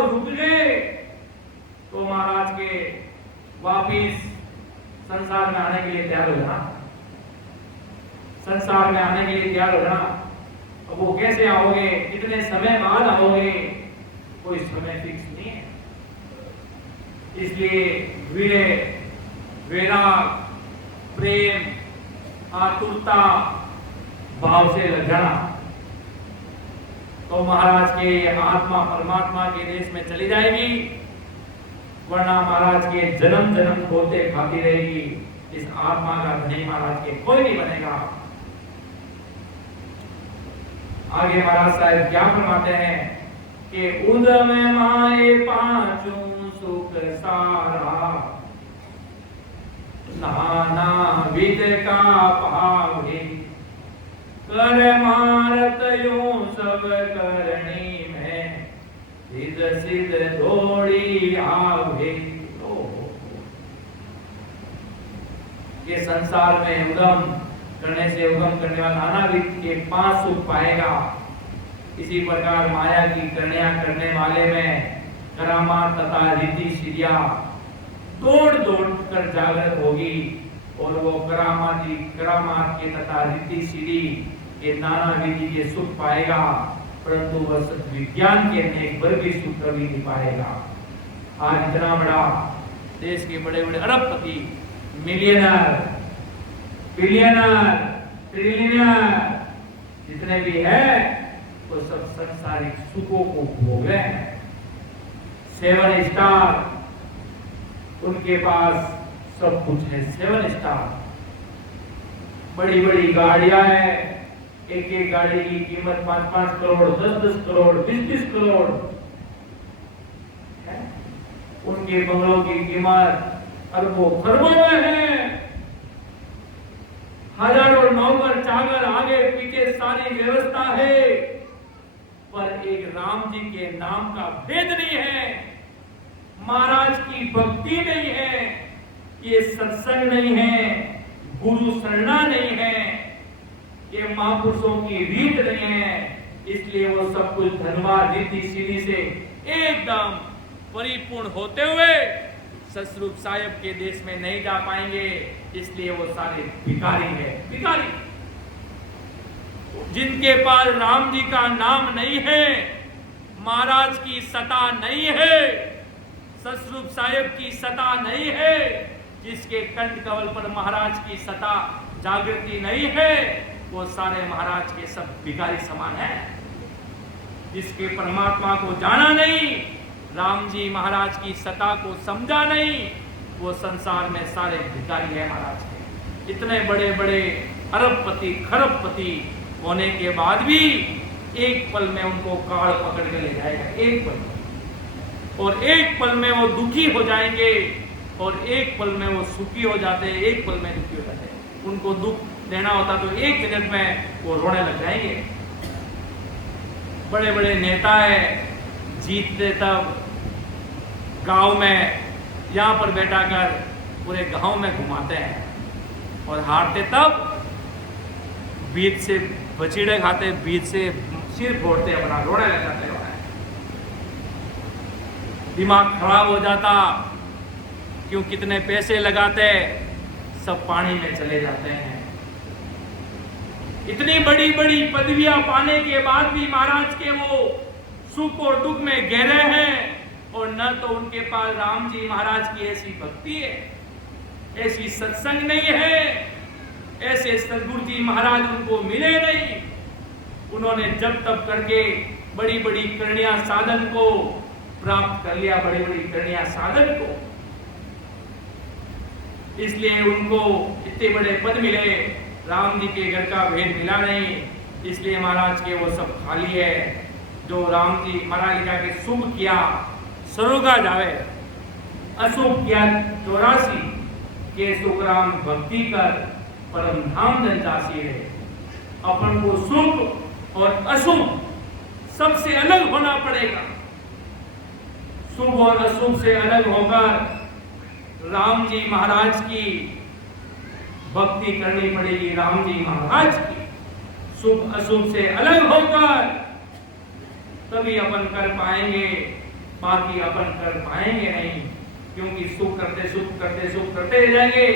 रुक गए तो महाराज के वापिस संसार में आने के लिए तैयार हो जाना, संसार में आने के लिए तैयार हो जाना। अब वो कैसे आओगे, कितने समय बाद आओगे, कोई समय फिक्स नहीं है। इसलिए विनय, वैराग, प्रेम, आतुरता भाव से लग जाना, तो महाराज के आत्मा परमात्मा के देश में चली जाएगी, वरना महाराज के जन्म जन्म खोते खाती रहेगी। इस आत्मा का धनी महाराज के कोई नहीं बनेगा। आगे महाराज साहब क्या फरमाते हैं कि उदम माए पांचों सुख सारा, नाना विद का पावे, कर मारत यूं सब करनी में, सिद्ध सिद्ध दौड़ी आवे। ये संसार में उदम करने से उगम करने वाला नानाविध के 5 सुख पाएगा। इसी प्रकार माया की कन्या करने वाले में करामात तथा रिद्धि सिद्धिया दौड़ दौड़ कर जागृत होगी, और वो करामात के तथा रिद्धि सिद्धि के नाना विधि के सुख पाएगा, परंतु वह विज्ञान के अनेक वर्ग सुख कभी नहीं पाएगा। आज इतना बड़ा देश के बड़े बड़े अरबपति, मिलियनर, बिलियनर, ट्रिलियनर जितने भी है वो सब संसारिक सुखों को भोग रहे हैं। 7 स्टार उनके पास सब कुछ है, 7 स्टार, बड़ी बड़ी गाड़ियां हैं, एक एक गाड़ी की कीमत 5-5 करोड़, 10-10 करोड़, 20-20 करोड़ है। उनके बंगलों की कीमत अरबों खरबों में है। हजारों नौकर चाकर, आगे पीछे सारी व्यवस्था है, पर एक राम जी के नाम का भेद नहीं है, महाराज की भक्ति नहीं है, ये सत्संग नहीं है, गुरु शरणा नहीं है, ये महापुरुषों की रीत नहीं है। इसलिए वो सब कुछ धनवाद रिद्धि सिद्धि से एकदम परिपूर्ण होते हुए सतस्वरूप साहिब के देश में नहीं जा पाएंगे। इसलिए वो सारे भिखारी है, भिखारी जिनके पास राम जी का नाम नहीं है, महाराज की सता नहीं है, सतस्वरूप साहिब की सता नहीं है, जिसके कंठ कवल पर महाराज की सता जागृति नहीं है, वो सारे महाराज के सब भिखारी समान है। जिसके परमात्मा को जाना नहीं, राम जी महाराज की सता को समझा नहीं, वो संसार में सारे भिखारी है महाराज के। इतने बड़े बड़े अरबपति खरबपति होने के बाद भी एक पल में उनको काल पकड़ के ले जाएगा, एक पल में, और एक पल में वो दुखी हो जाएंगे, और एक पल में वो सुखी हो जाते हैं, एक पल में दुखी हो जाते हैं। उनको दुख देना होता तो 1 मिनट में वो रोने लग जाएंगे। बड़े बड़े नेता है, जीतते तब गांव में यहाँ पर बैठा कर पूरे गांव में घुमाते हैं, और हारते तब बीच से बचीड़े खाते, बीच से सिर फोड़ते, अपना रोने लग जाते हैं। दिमाग खराब हो जाता, क्यों कितने पैसे लगाते, सब पानी में चले जाते हैं। इतनी बड़ी बड़ी पदवियां पाने के बाद भी महाराज के वो सुख और दुख में गहरे हैं, और न तो उनके पास राम जी महाराज की ऐसी भक्ति है, ऐसी सत्संग नहीं है, ऐसे सदगुरु जी महाराज उनको मिले नहीं। उन्होंने जब तब करके बड़ी बड़ी करणिया साधन को प्राप्त कर लिया, बड़ी बड़ी करणिया साधन को, इसलिए उनको इतने बड़े पद मिले, राम जी के घर का भेद मिला नहीं। इसलिए महाराज के वो सब खाली है। जो राम जी महाराज लिखा के शुभ किया सरोगा जावे, अशुभ किया 84 के सुखराम भक्ति कर परम धाम जनतासी है। अपन को शुभ और अशुभ सबसे अलग होना पड़ेगा। शुभ और अशुभ से अलग होकर राम जी महाराज की भक्ति करनी पड़ेगी, राम जी महाराज की। शुभ अशुभ से अलग होकर तभी अपन कर पाएंगे, बाकी अपन कर पाएंगे नहीं, क्योंकि सुख करते रह जाएंगे,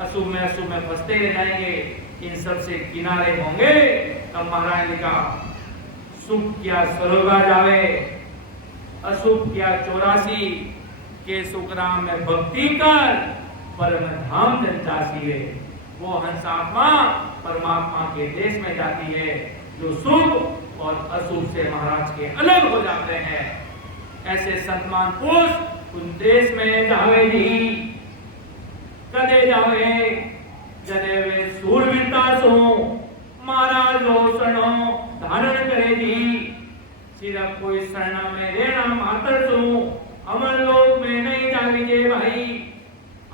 अशुभ में फंसते रह जाएंगे, इन सब से किनारे होंगे। तब महाराज ने कहा सुख क्या सरोगा जावे, अशुभ क्या 84 के सुखराम में भक्ति कर, परम धाम जनचासी है। वो हंस आत्मा परमात्मा के देश में जाती है, जो शुभ और अशुभ से महाराज के अलग हो जाते हैं। ऐसे संतमान पुरुष उन देश में जावे नहीं, कदे जावे जदे वे सूरवीरता सो महाराज रो शरणो धारण करे दी। सिर्फ कोई शरण में रहना मात्र सो अमर लोक में नहीं जावीजे भाई।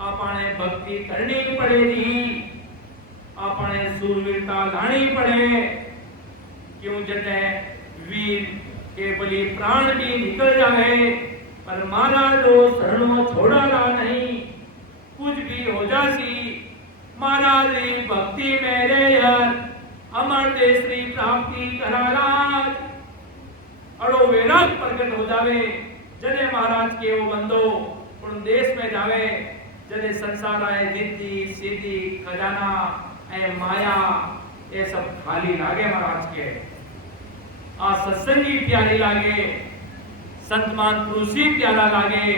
आपने भक्ति करनी पड़ेगी, आपने सूरवीरता लानी पड़े। क्यों जते वीर के बलि प्राण भी निकल जाए, पर महाराज रो शरणो छोड़ाला नहीं। कुछ भी हो जासी महाराज री भक्ति में रे यार, अमर देश री प्राप्ति कराला। अड़ो वेराग प्रकट हो जावे जने महाराज के वो बंदो उन देश में जावे, जने संसार आए रिद्धि सिद्धि खजाना ए माया ये सब खाली लागे महाराज के। आ सत्संगी प्यारी लागे, संतमान पुरुष ही प्यारा लागे,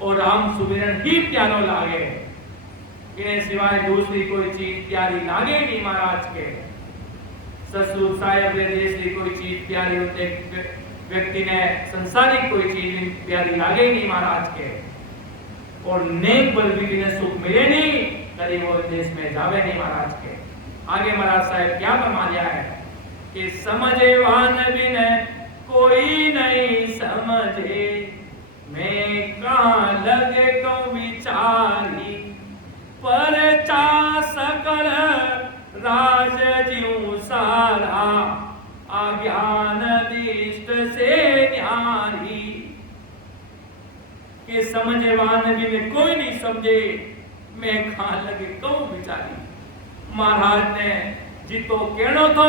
और राम सुमिरन ही प्यारो लागे। इन्हें सिवाय दूसरी कोई चीज प्यारी लागे नहीं महाराज के। ससुर साहेब देश की कोई चीज प्यारी होते व्यक्ति ने संसारिक कोई चीज प्यारी लागे नहीं महाराज के। और नेक बल भी ने सुख मिले नहीं, कभी वो देश में जावे नहीं महाराज के। आगे महाराज साहब क्या फरमा दिया है कि समझे वान बिन कोई नहीं समझे, मैं कहाँ लगे कहूँ विचारी। पर चा सकल राज जीव सारा, अज्ञान दिष्ट से न्यारी। के समझे वान बिन कोई नहीं समझे, मैं कहाँ लगे कहूँ विचारी। महाराज ने जितो कहनो तो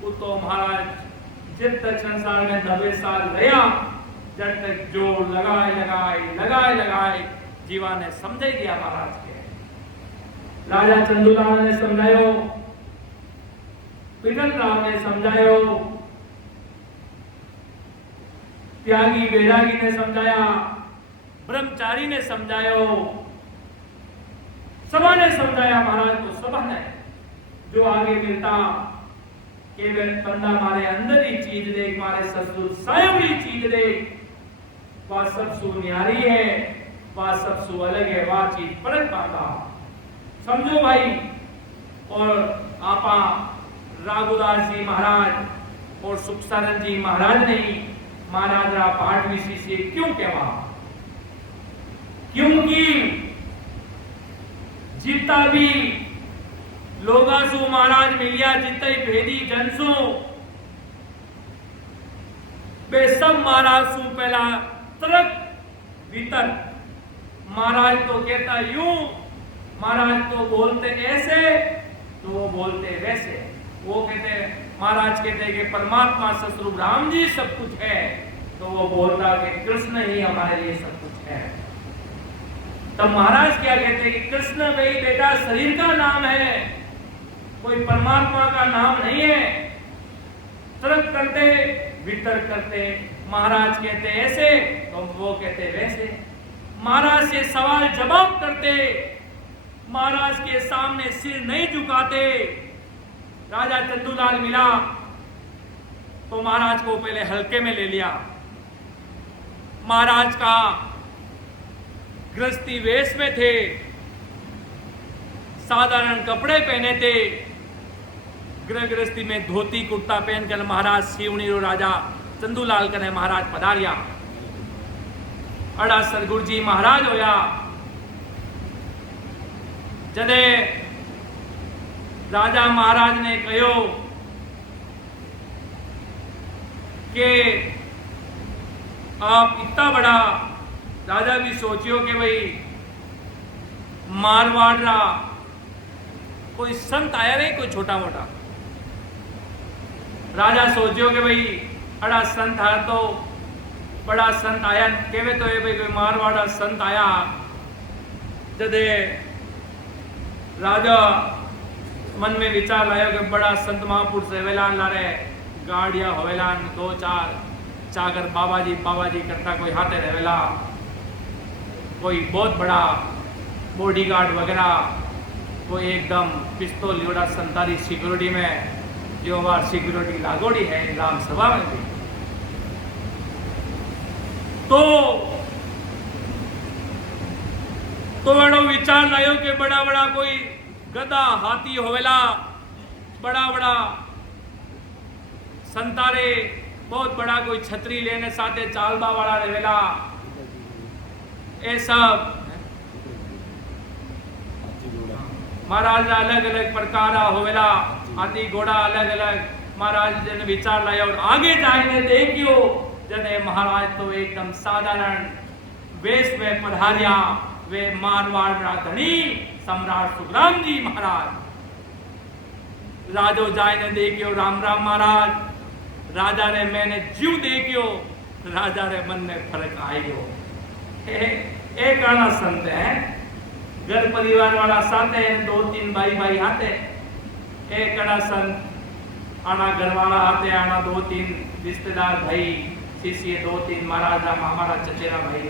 वो तो महाराज जब तक संसार में 90 साल रहा, जब तक जोर लगाए जीवा ने समझ दिया महाराज के। राजा चंदूलाल ने समझायो, पिटन राव ने समझायो, त्यागी बैरागी ने समझाया, ब्रह्मचारी ने समझायो, सभा ने समझाया महाराज को। सभा ने जो आगे मिलता के बंदा मारे अंदर ही चीज देख, मारे ससुर साहब ही चीज देख, वह सब सु न्यारी है, वह सब सु अलग है, वह चीज परख पाता। समझो भाई। और आपा राघुदास जी महाराज और सुखसानंद जी महाराज ने महाराज रा पाठ विषय से क्यों कहवा, क्योंकि जितना भी लोगासु महाराज मिलिया, जितने भेदी जनसु वे सब महाराज सु पहला तर्क वितर्क। महाराज तो कहता यूं, महाराज तो बोलते ऐसे, तो वो बोलते वैसे। वो कहते महाराज कहते कि परमात्मा ससुर राम जी सब कुछ है, तो वो बोलता कि कृष्ण ही हमारे लिए सब कुछ है। तब महाराज क्या कहते कि कृष्ण भाई बेटा शरीर का नाम है, कोई परमात्मा का नाम नहीं है। तर्क करते वितर्क करते, महाराज कहते ऐसे तो वो कहते वैसे। महाराज से सवाल जवाब करते, महाराज के सामने सिर नहीं झुकाते। राजा चंदूलाल मिला तो महाराज को पहले हल्के में ले लिया। महाराज का गृहस्थी वेश में थे, साधारण कपड़े पहने थे। गृह गृहस्थी में धोती कुर्ता पहनकर महाराज शिवनी राजा चंदूलाल कने महाराज पधारिया। अड़ा सरगुरु जी महाराज होया। जदे राजा महाराज ने कहो कि आप इतना बड़ा, राजा भी सोचियो कि भाई मारवाड़ रा कोई संत आया नहीं, कोई छोटा मोटा। राजा सोचो कि भाई अड़ा संत है तो बड़ा संत आया केवे तो ये भाई कोई मारवाड़ा संत आया जदे राजा मन में विचार लाया कि बड़ा संत महापुरुष वेलान लारे गाड़िया होवेलान 2-4 चाकर बाबा जी करता कोई हाथे रहेला कोई बहुत बड़ा बॉडीगार्ड वगैरह कोई एकदम पिस्तौल लियोड़ा संतारी सिक्योरिटी में जो बार सिक्योरिटी लागोड़ी है राम सभा में भी तो बड़ो विचार लायो कि बड़ा बड़ा कोई गधा हाथी होवेला बड़ा संतारे बहुत बड़ा कोई छतरी लेने साथे चालबा वाला रहेला ये सब महाराज अलग अलग प्रकार होवेला हाथी घोड़ा अलग अलग महाराज ने विचार लाया और आगे जाने देखियो जने महाराज तो एकदम साधारण वेश में पधारिया वे मारवाड़ धनी सम्राट सुखराम जी महाराज राजो जाय ने देखियो राम महाराज राजा ने मैंने जीव देखियो राजा रे मन में फर्क आयो एक आना संत है घर परिवार वाला साथ है 2-3 भाई आते एक अड़ा संत आना घर वाला आते आना 2-3 रिश्तेदार भाई शिष्य 2-3 महाराज हमारा चचेरा भाई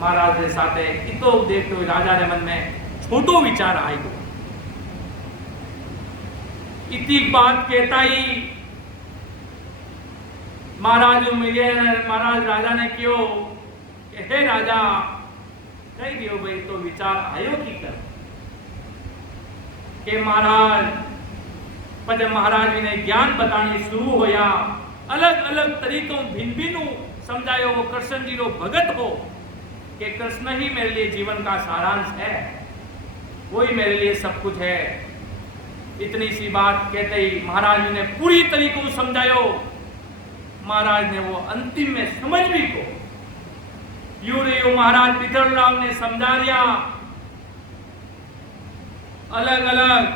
महाराज के साथ इतो देखते हुए राजा ने मन में छोटो विचार आयो इतनी बात कहता ही महाराज मिले महाराज राजा ने क्यों हे राजा कही दियो भाई तो विचार आयो की कर के महाराज पर महाराज ने ज्ञान बतानी शुरू होया अलग अलग तरीकों भिन्न भिन्न समझायो वो कृष्ण जी रो भगत हो कि कृष्ण ही मेरे लिए जीवन का सारांश है वही मेरे लिए सब कुछ है इतनी सी बात कहते ही महाराज ने पूरी तरीकों समझायो महाराज ने वो अंतिम में समझ भी को यूं महाराज पिथौराव ने समझा दिया अलग अलग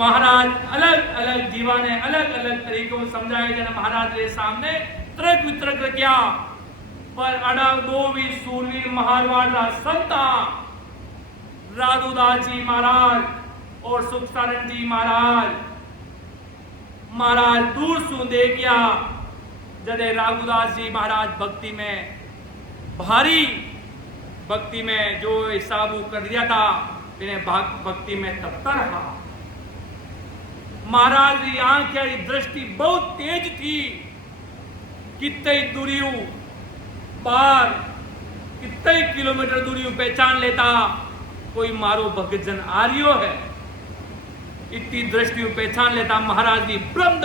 महाराज अलग अलग जीवा ने अलग अलग तरीकों में समझाए जन महाराज के सामने तर्क वितर्क किया पर अड़ा दो भी सूरवीर महारवाड़ संता राधुदास जी महाराज और सुखसारण जी महाराज दूर सु देखिया जदे राघुदास जी महाराज भक्ति में भारी भक्ति में जो हिसाब कर दिया था इन्हें भक्ति में तपता रहा महाराज की आंख की दृष्टि बहुत तेज थी कितने दूरी पार कितने किलोमीटर दूरी पहचान लेता कोई मारो भगत जन आ रियो है इतनी दृष्टि पहचान लेता महाराज की ब्रह्म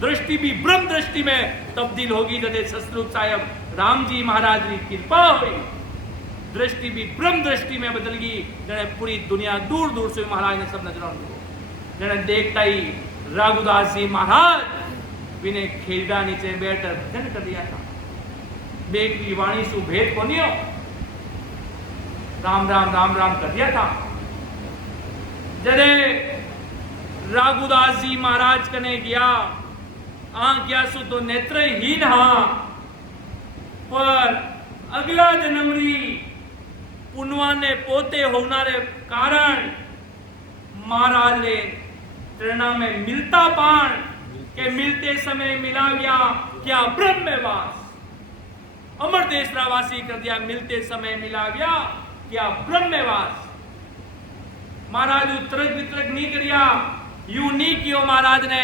दृष्टि भी ब्रह्म दृष्टि में तब्दील होगी जैसे ससरूप साहब राम जी महाराज की कृपा हुई दृष्टि भी ब्रह्म दृष्टि में बदल गई जने पूरी दुनिया दूर दूर से महाराज ने सब नजरों जने देखता ही राघुदास जी महाराज विने खेलड़ा नीचे बैठकर भजन कर दिया था बेग की वाणी सु भेद कोनियो राम राम राम राम कर दिया था जरे राघुदास जी महाराज कने गया गया सु तो नेत्रहीन हा पर अगला जन्मरी पुनवा ने पोते होनारे कारण महाराज ने प्रेरणा में मिलता पान के मिलते समय मिला गया क्या ब्रह्मवास अमर देश रावासी कर दिया मिलते समय मिला गया क्या ब्रह्मवास महाराज उतरक वितरक नहीं करिया यू नहीं कियो महाराज ने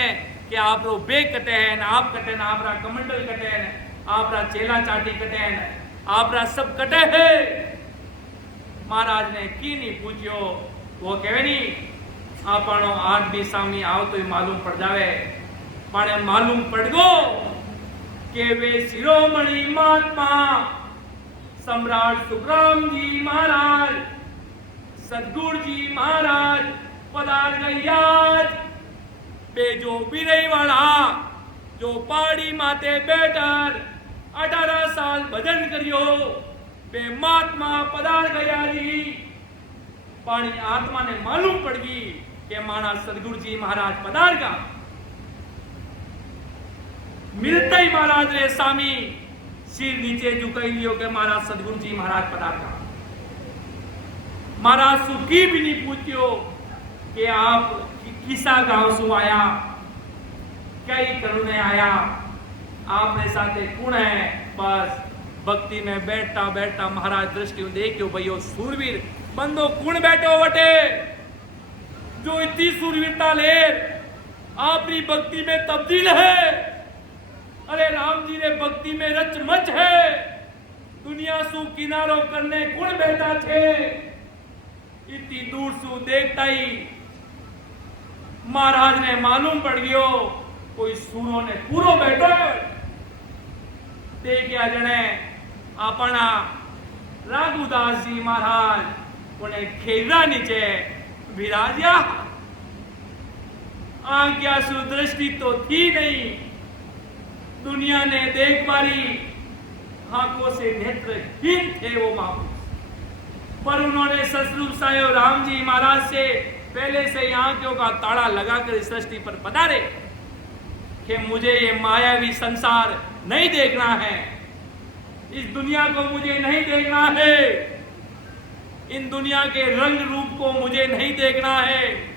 कि आप रो बेग कटे हैं आप कटे हैं आप रा कमंडल कटे हैं आप रा चेला चाटी कटे हैं आप रा सब कटे हैं महाराज ने की नहीं पूछियो वो कहे नहीं आपनो आज भी सामी आओ तो मालूम पड़ जावे पाने मालूम पड़ गो के वे शिरोमणि महात्मा सम्राट सुखराम जी महाराज सदगुरु जी महाराज पधार गयाज बेजो बिरई वाला जो पहाड़ी माते बैठर 18 साल भजन करियो बे महात्मा पधार गया जी पानी आत्मा ने मालूम पड़ गई कि माना सदगुरु जी महाराज पधार का मिलता ही महाराज रे स्वामी सिर नीचे झुकाई लियो के महाराज सदगुरु जी महाराज पधारता। महाराज सुखी भी नहीं पूछियो कि आप किसा गांव सु आया, कई करुणे आया, आपने साथे कौन है। बस भक्ति में बैठता बैठता महाराज दृष्टि देखियो भैयो सूरवीर बंदो कौन बैठो वटे जो इतनी सूरवीरता ले आपकी भक्ति में तब्दील है। अरे राम जी ने भक्ति में रच मच है, दुनिया सु किनारो करने कौन बैठा थे। इतनी दूर सु देखता ही महाराज ने मालूम पड़ गयो कोई सूरों ने पूरो बैठो देखिया जने अपना राघुदास जी महाराज उन्हें खेरा नीचे विराजा। आज्ञा सुदृष्टि तो थी नहीं, दुनिया ने देख पारी आंखों से नेत्रहीन थे वो महापुरुष। पर उन्होंने ससुर सायो राम जी महाराज से पहले से आंखों का ताला लगाकर इस सृष्टि पर पधारे कि मुझे ये मायावी संसार नहीं देखना है, इस दुनिया को मुझे नहीं देखना है, इन दुनिया के रंग रूप को मुझे नहीं देखना है,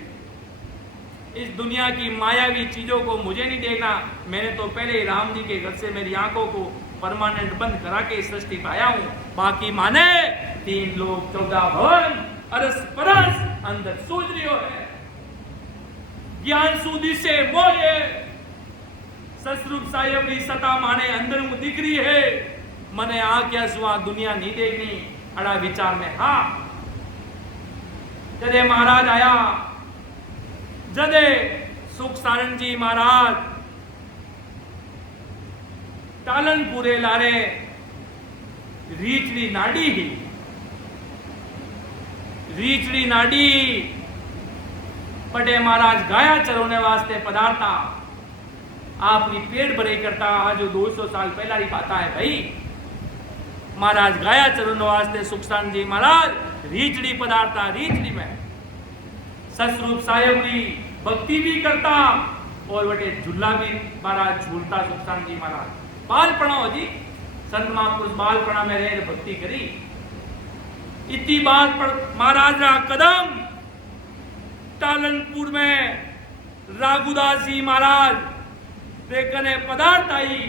इस दुनिया की मायावी चीजों को मुझे नहीं देखना। मैंने तो पहले राम जी के घर से मेरी आंखों को परमानेंट बंद करा के इस सृष्टि पाया हूं। बाकी माने 3 लोग 14 भवन अरस परस अंदर सूझ रियो है, ज्ञान सूदी से मोये ससुर साहेब री सता माने अंदर मु दिख रही है, मने आ क्या सुआ दुनिया नहीं देखनी। अड़ा विचार में हाँ जदे महाराज आया, जदे सुख सारण जी महाराज टालनपुरे लारे रीचड़ी नाडी ही रीचड़ी नाडी पटे महाराज गाया चरोने वास्ते पधारता। आपकी पेट भरे करता आज 200 साल पहला ही बात है भाई। महाराज गाया चरोने वास्ते सुखसान जी महाराज रीचड़ी पधारता। रीचड़ी में ससरूप साहेब की भक्ति भी करता और बटे झूला भी महाराज झूलता। सुखसान जी महाराज बालपणा जी संत महापुरुष बालपणा में रह भक्ति करी। इतनी बात पर महाराज रा कदम टालनपुर में राघुदास जी महाराज देखने पदार्थ आई।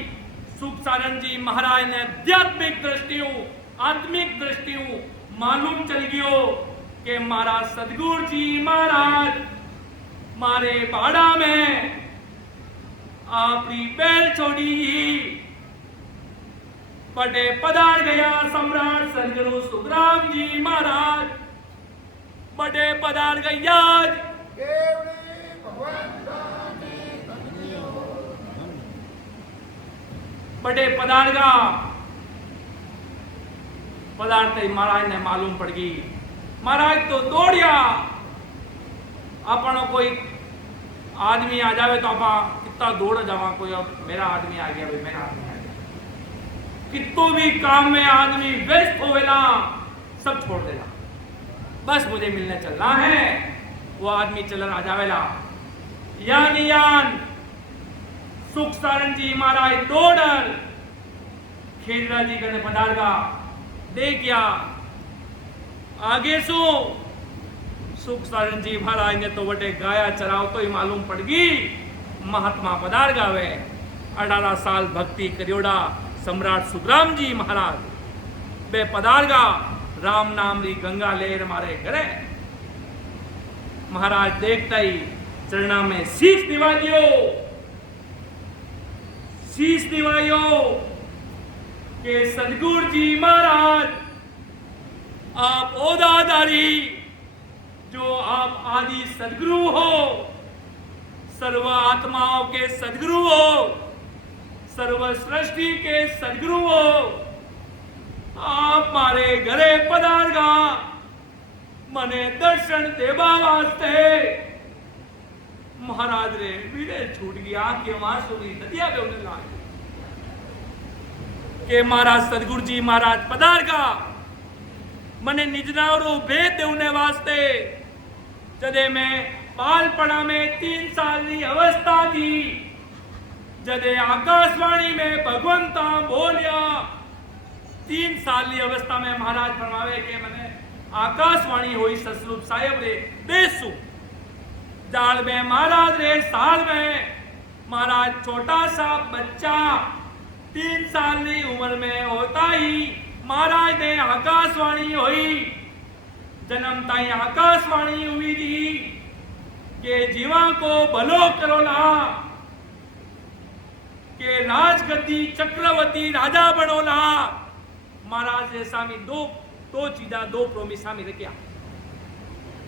सुख सारण जी महाराज ने आध्यात्मिक दृष्टियों आत्मिक दृष्टियों मालूम चल गयो कि महाराज सदगुरु जी महाराज मारे बाड़ा में आपकी बैल छोड़ी पटे पधार गया सम्राट सदगुरु सुखराम जी महाराज बड़े पधार गया। बड़े पधारगा पदार्थ महाराज ने मालूम पड़ गई। महाराज तो दौड़िया अपनो कोई आदमी आ जावे तो आप कितना दौड़ जावा कोई अब मेरा आदमी आ गया भाई मेरा आदमी आ गया। कितो भी काम में आदमी व्यस्त होवेला सब छोड़ देला बस मुझे मिलने चलना है। वो आदमी चलन आ जावेला यान सुख सारण जी महाराज दौड़ल खेलरा जी कने पधारगा देखिया आगे सो सुख सारण जी महाराज ने तो बटे गाया चराव तो ही मालूम पड़ गई महात्मा पधार गावे। 18 साल भक्ति करियोड़ा सम्राट सुखराम जी महाराज बे पधारगा राम नाम री गंगा लेर मारे करे। महाराज देखता ही चरणा में शीश निवाजियो शीश निवायो के सदगुरु जी महाराज आप ओदादारी जो आप आदि सदगुरु हो सर्व आत्माओं के सदगुरु हो सर्व सृष्टि के सदगुरु हो आप मारे घरे पधारगा मने दर्शन देवा वास्ते। महाराज रे बीड़े छूट गया के आंसू की नदियां बहने लगी के महाराज सदगुरु जी महाराज पधारगा मने निजनावरो भेद देने वास्ते। जदे मैं बालपणा में 3 साल की अवस्था थी जदे आकाशवाणी में भगवंता बोलिया 3 साल की अवस्था में महाराज फरमावे के मैंने आकाशवाणी हुई सतरूप साहेब रे देसु जाल में महाराज रे साल में महाराज छोटा सा बच्चा 3 साल की उम्र में होता ही महाराज ने आकाशवाणी हुई जन्म ताई आकाशवाणी हुई थी के जीवा को भलो करोला के राजगद्दी चक्रवर्ती राजा बनोला महाराज ने सामी दो चीजा दो प्रोमिसा में रखा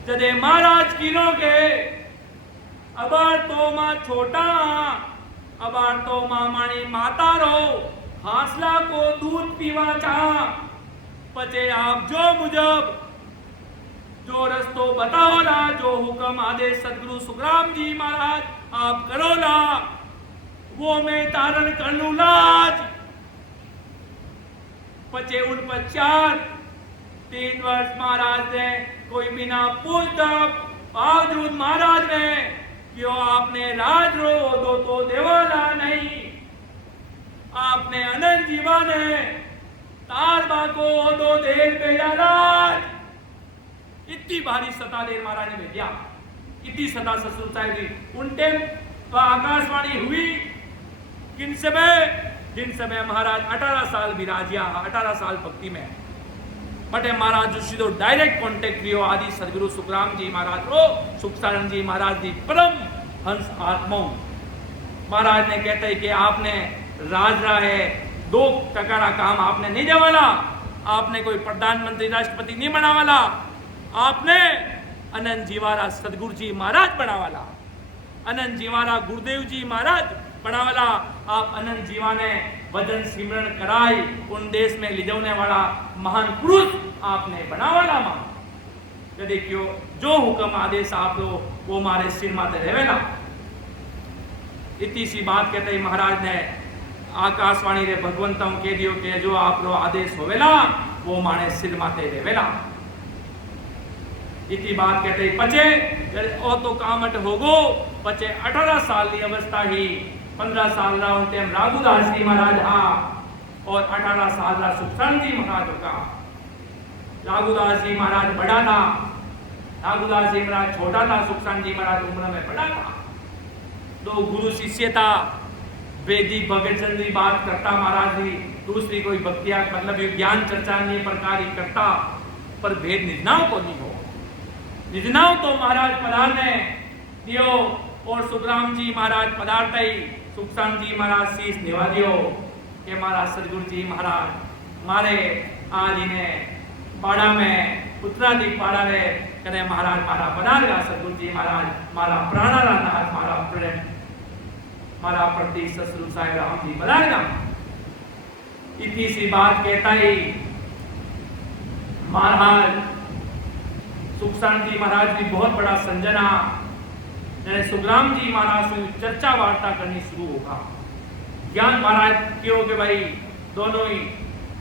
जदे महाराज किनो के अबार तो मां छोटा अबार तो मामानी माता रो हासला को दूध पीवा चाह पचे आप जो मुजब जो रस्तो बताओला जो हुक्म आदेश सदगुरु सुखराम जी महाराज आप करोला वो मैं तारण कर लूलाज पचे उन पश्चात 3 वर्ष महाराज ने कोई बिना पूछता बावजूद महाराज ने क्यों आपने राज रो दो तो देवाला नहीं आपने अनंत जीवा ने तार बाको दो देर बेजा राज इतनी भारी सता देर महाराज ने भेजा इतनी सता ससुर साहब की उन टाइम तो आकाशवाणी हुई किन समय जिन समय महाराज 18 साल विराजिया 18 साल भक्ति में बटे महाराज जो सीधो डायरेक्ट कॉन्टेक्ट कियो आदि सदगुरु सुखराम जी महाराज रो सुखसारण जी महाराज दी परम हंस आत्मा महाराज ने कहते हैं कि आपने राज रहा है 2 टका काम आपने नहीं देवाला आपने कोई प्रधानमंत्री राष्ट्रपति नहीं बनावाला आपने अनंत जीवारा सदगुरु जी महाराज बनावाला अनंत जीवारा गुरुदेव जी महाराज बनावाला आप अनंत जीवा ने वजन सिमरण कराई उन देश में ले जाने वाला महान पुरुष आपने बनावाला मां यदि क्यों जो हुक्म आदेश आप लो वो हमारे सिर माते रहेला इतनी सी बात कहते ही महाराज ने आकाशवाणी रे भगवंतों कह दियो के जो आप लो आदेश होवेला वो माने सिर माते रहेला इतनी बात कहते ही पचे ओ तो कामट होगो पचे 18 साल की अवस्था ही 15 साल रा उन टाइम राघुदास जी महाराज हा और 18 साल रा सुखसारण जी महाराज होगा राघुदास जी महाराज बड़ा था राघुदास जी महाराज छोटा था सुखसारण जी महाराज उम्र में बड़ा था 2 गुरु शिष्य था वेदी भगत चंद की बात करता महाराज जी दूसरी कोई भक्तिया मतलब ज्ञान चर्चा नहीं प्रकार ही करता पर भेद निजनाओं को नहीं हो निजनाओं तो महाराज पधार ने दियो और सुखराम जी महाराज पधारते ही सुखसारण जी महाराज शीश निवा दियो के महाराज सदगुरु जी महाराज मारे आज इन्हें पाड़ा में उत्तराधिक पाड़ा रे कने महाराज मारा पधारगा सदगुरु जी महाराज मारा प्राणारा नाथ मारा प्रेम मारा प्रति ससुर साहिब राम जी पधारगा इतनी सी बात कहता ही महाराज सुखसारण जी महाराज भी बहुत बड़ा संजना सुखराम जी महाराज से चर्चा वार्ता करनी शुरू होगा ज्ञान महाराज क्यों के भाई दोनों ही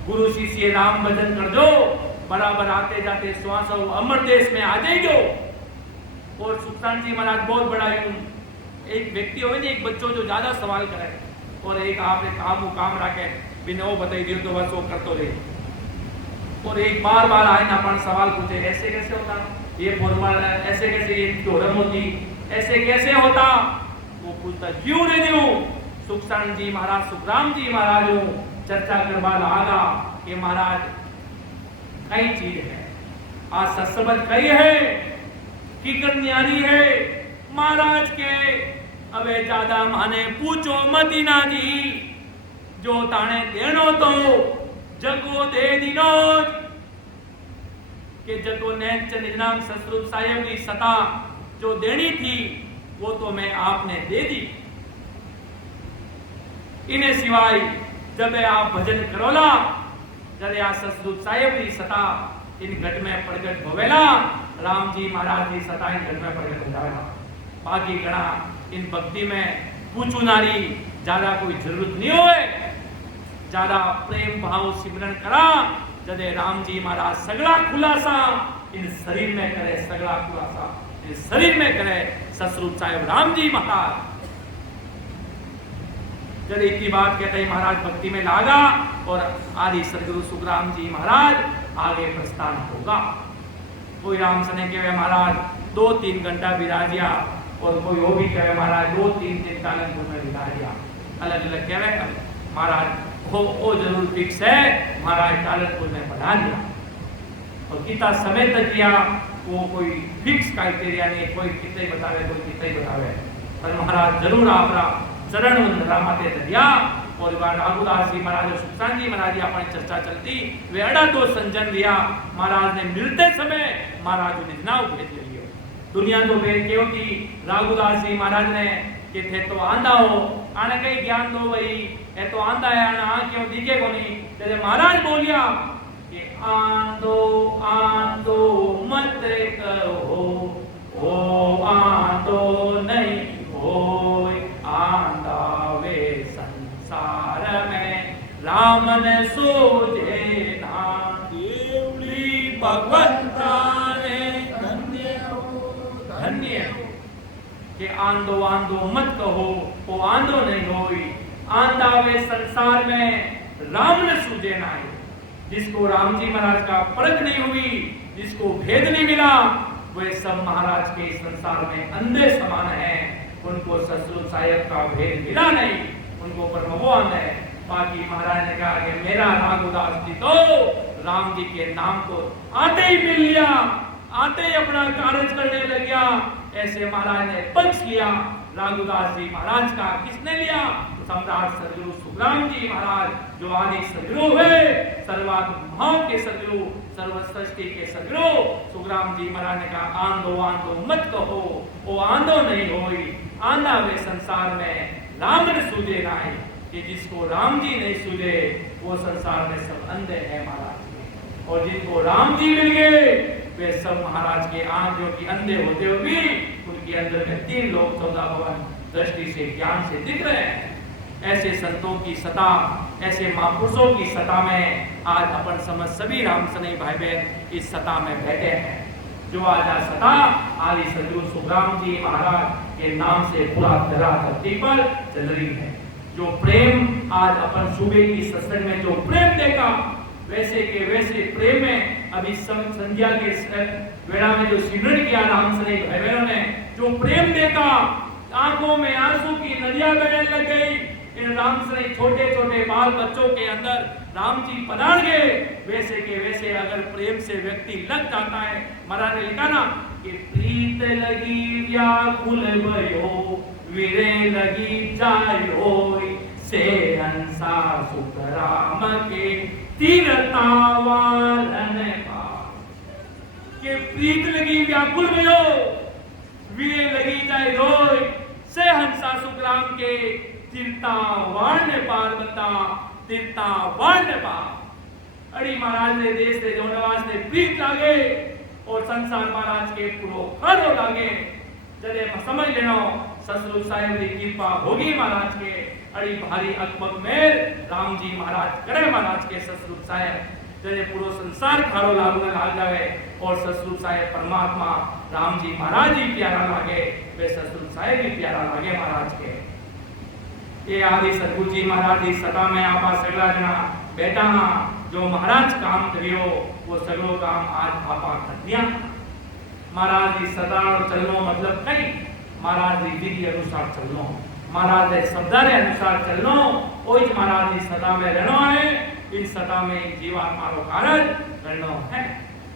गुरु शिष्य राम भजन कर दो बराबर आते जाते श्वास अमर देश में आ जाएगो और सुखसारण जी महाराज बहुत बड़ा एक व्यक्ति हो एक बच्चों जो ज्यादा सवाल करे और एक आपने काम रखे बिना वो बताई दियो तो बस वो करते रहे और एक बार आए ना अपन सवाल पूछे ऐसे कैसे होता ये फॉर्मल ऐसे कैसे ये धर्म होती ऐसे कैसे होता वो पूछता क्यों नहीं दियो सुखसारण जी महाराज सुखराम जी महाराज चर्चा करवा लागा कि महाराज कई चीज है आज सत्संग कई है की न्यारी है महाराज के अबे ज्यादा माने पूछो मदीना जी जो ताने देनो तो जगो दे दिनो के जगो ने निजनाम ससुर साहेब की सता जो देनी थी वो तो मैं आपने दे दी इन्हें सिवाय जब आप भजन करोला जब आ ससुर साहेब की सता इन घट में प्रगट होवेला राम जी महाराज की सता इन घट में प्रगट हो जाएगा बाकी गणा इन भक्ति में पूछू नारी ज्यादा कोई जरूरत नहीं होए ज्यादा प्रेम भाव सिमरन करा जदे राम जी महाराज सगड़ा खुलासा इन शरीर में करे सगड़ा खुलासा इन शरीर में करे ससुर साहेब राम जी महाराज जब इतनी बात कहते ही महाराज भक्ति में लागा और आदि सदगुरु सुखराम जी महाराज आगे प्रस्थान होगा। कोई राम सने के महाराज 2-3 घंटा विराजिया और कोई वो भी कहे महाराज 2-3 दिन कालनपुर में विराजिया, अलग अलग कहे महाराज वो जरूर फिक्स है महाराज कालनपुर में बढ़ा दिया और कितना समय तक किया वो कोई फिक्स क्राइटेरिया नहीं, कोई कितने बतावे कोई कितने बतावे, पर महाराज जरूर आपरा चरण वंदना माते धरिया और राघुदास जी महाराज सुखसान जी महाराज अपनी चर्चा चलती वे अड़ा तो संजन लिया महाराज ने मिलते समय महाराज ने नाव भेज लियो। दुनिया तो वे क्यों की राघुदास जी महाराज ने कि थे तो आंधा हो आने कई ज्ञान दो भाई ए तो आंधा है आना क्यों दिखे को नहीं, तेरे महाराज बोलिया कि आंधो आंधो मत कहो ओ आंधो नहीं होय, आंधा वे संसार में राम ने सोजे ना, केवली भगवंता ने धन्य धन्य कि आंधो आंधो मत कहो वो आंधो नहीं होई, आंधा वे संसार में राम ने सूझे ना। जिसको राम जी महाराज का परख नहीं हुई, जिसको भेद नहीं मिला, वे सब महाराज के संसार में अंधे समान हैं, उनको ससुर साहिब का भेद मिला नहीं, उनको परमभुवन है। बाकी महाराज ने कहा कि मेरा राघुदास जी तो राम जी के नाम को आते ही मिल लिया, आते ही अपना कार्य करने लग गया। ऐसे महाराज ने पक्ष किया राघुदास जी महाराज का। किसने लिया? सम्राट सदगुरु सुखराम जी महाराज जो आदि सदगुरु है, सर्वात्माओं के सदगुरु, सर्वसृष्टि के सदगुरु सुखराम जी महाराज ने कहा आंधो आंधो मत कहो वो आंधो नहीं होई, आंधा वे संसार में राम ने सूझे नहीं, कि जिसको राम जी नहीं सूझे वो संसार में सब अंधे हैं महाराज के, और जिनको राम जी मिल गए वे सब महाराज के आंख जो कि अंधे होते हुए भी उनके अंदर में 3 लोक 14 भवन दृष्टि से ज्ञान से दिख रहे हैं। ऐसे संतों की सता, ऐसे महापुरुषों की सता में आज अपन समझ सभी राम सनई भाई बहन इस सता में बैठे हैं। जो आज सता आदि सदगुरु सुखराम जी महाराज के नाम से पूरा धरा धरती पर चल रही है। जो प्रेम आज अपन सूबे की सत्संग में जो प्रेम देखा, वैसे के वैसे प्रेम में अभी संध्या के वेड़ा में जो सिमरन किया राम सनई भाई बहनों ने, जो प्रेम देखा, आंखों में आंसू की नदियां बहने लग गई। इन राम से छोटे छोटे बाल बच्चों के अंदर राम जी पधार गए। वैसे के वैसे अगर प्रेम से व्यक्ति लग जाता है, महाराज ने लिखा ना कि प्रीत लगी व्याकुल भयो वीरे लगी जायो से हंसा सुख राम के तीरतावालन के प्रीत लगी व्याकुल भयो वीरे लगी जाए रोय से हंसा सुख राम के तीर्था वाण पार बता तीर्था वाण पार। अड़ी महाराज ने देश से जो नवाज ने प्रीत लागे और संसार महाराज के पूरो खरो लागे। जरे समझ लेना ससुर साहेब की कृपा होगी महाराज के। अड़ी भारी अकबक में राम जी महाराज करे महाराज के ससुर साहेब जरे पूरो संसार खारो लागू लाग जावे और ससुर साहेब परमात्मा राम जी महाराज ही प्यारा लागे, वे ससुर साहेब भी प्यारा लागे महाराज के। ये आदि सदगुरु जी महाराज की सता में आपा सगला जना बेटा जो महाराज काम करियो वो सगलो काम आज आपा कर दिया। महाराज की सता चलनो मतलब कई महाराज की विधि अनुसार चलनो, महाराज के शब्दारे अनुसार चलनो, ओई महाराज की सता में रहना है। इन सता में जीवात्मा को कार्य करना है।